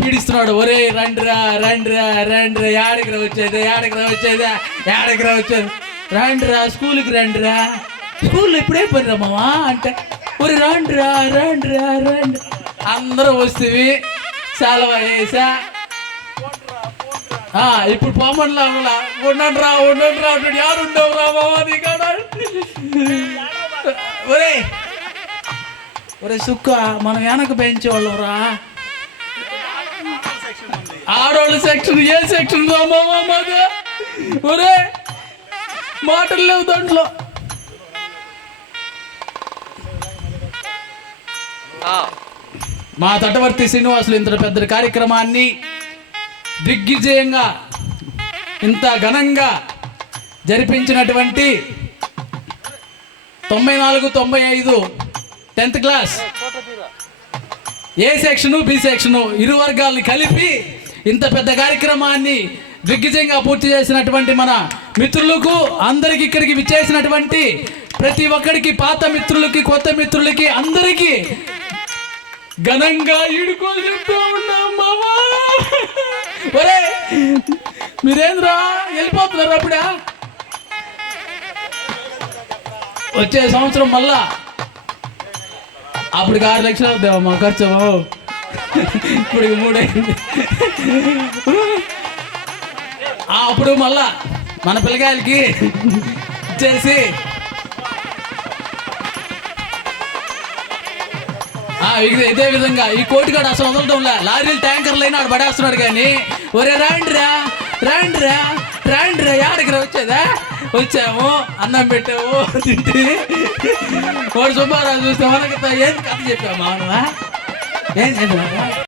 పీడిస్తున్నాడు. ఒరే రండిరా రండిరా రండిరా, యాడికి వచ్చేది యాడికి వచ్చేది యాడికి వచ్చేది, రండిరా స్కూల్కి రండిరా, స్కూల్లో ఇప్పుడే పనిరా మావా అంటే, ఒరే రండిరా రండిరా రండి. అందరూ వస్తేవి సెలవు వేసా. ఇప్పుడు పోమన్లా ఉండండి రా అంటాడు. యారు ఉండవు రా మావా నీ కాడ. ఒరే ఒరే సుక్క, మనం వెనక పెంచేవాళ్ళం రా. ఆడవాళ్ళ సెక్షన్ ఏ సెక్షన్ రా మామా మాకు. ఒరే మాటలు లేవు దాంట్లో. మా తటవర్తి శ్రీనివాసులు ఇంత పెద్ద కార్యక్రమాన్ని దిగ్విజయంగా ఇంత ఘనంగా జరిపించినటువంటి 94, 95 10th క్లాస్ ఏ సెక్షను బి సెక్షను ఇరు వర్గాల్ని కలిపి ఇంత పెద్ద కార్యక్రమాన్ని దిగ్విజయంగా పూర్తి చేసినటువంటి మన మిత్రులకు, అందరికి ఇక్కడికి విచ్చేసినటువంటి ప్రతి ఒక్కరికి, పాత మిత్రులకి కొత్త మిత్రులకి అందరికీ ఘనంగా ఈడుకోలు చెప్తూ ఉన్నాం మామా. ఒరే మీరేంద్రా వెళ్ళిపోతున్నారు అప్పుడా? వచ్చే సంవత్సరం మళ్ళా అప్పటికి 6 లక్షలు అవుతావా మా ఖర్చు? ఇప్పుడు 3 అయింది. అప్పుడు మళ్ళా మన పిల్లకాయలకి ఇచ్చేసి ఇదే విధంగా ఈ కోటిగాడు అసలు వదలటంలే. లారీలు ట్యాంకర్లు అయినా పడేస్తున్నాడు కానీ, ఒరే రాండ్రా రాండ్రా రాండ్రా యాడికి వచ్చేదా? వచ్చాము, అన్నం పెట్టాము, తింటే వాడు సుబ్బారావు చూస్తే మనకి ఏం కథ చెప్పామా? ఏం చెప్పినా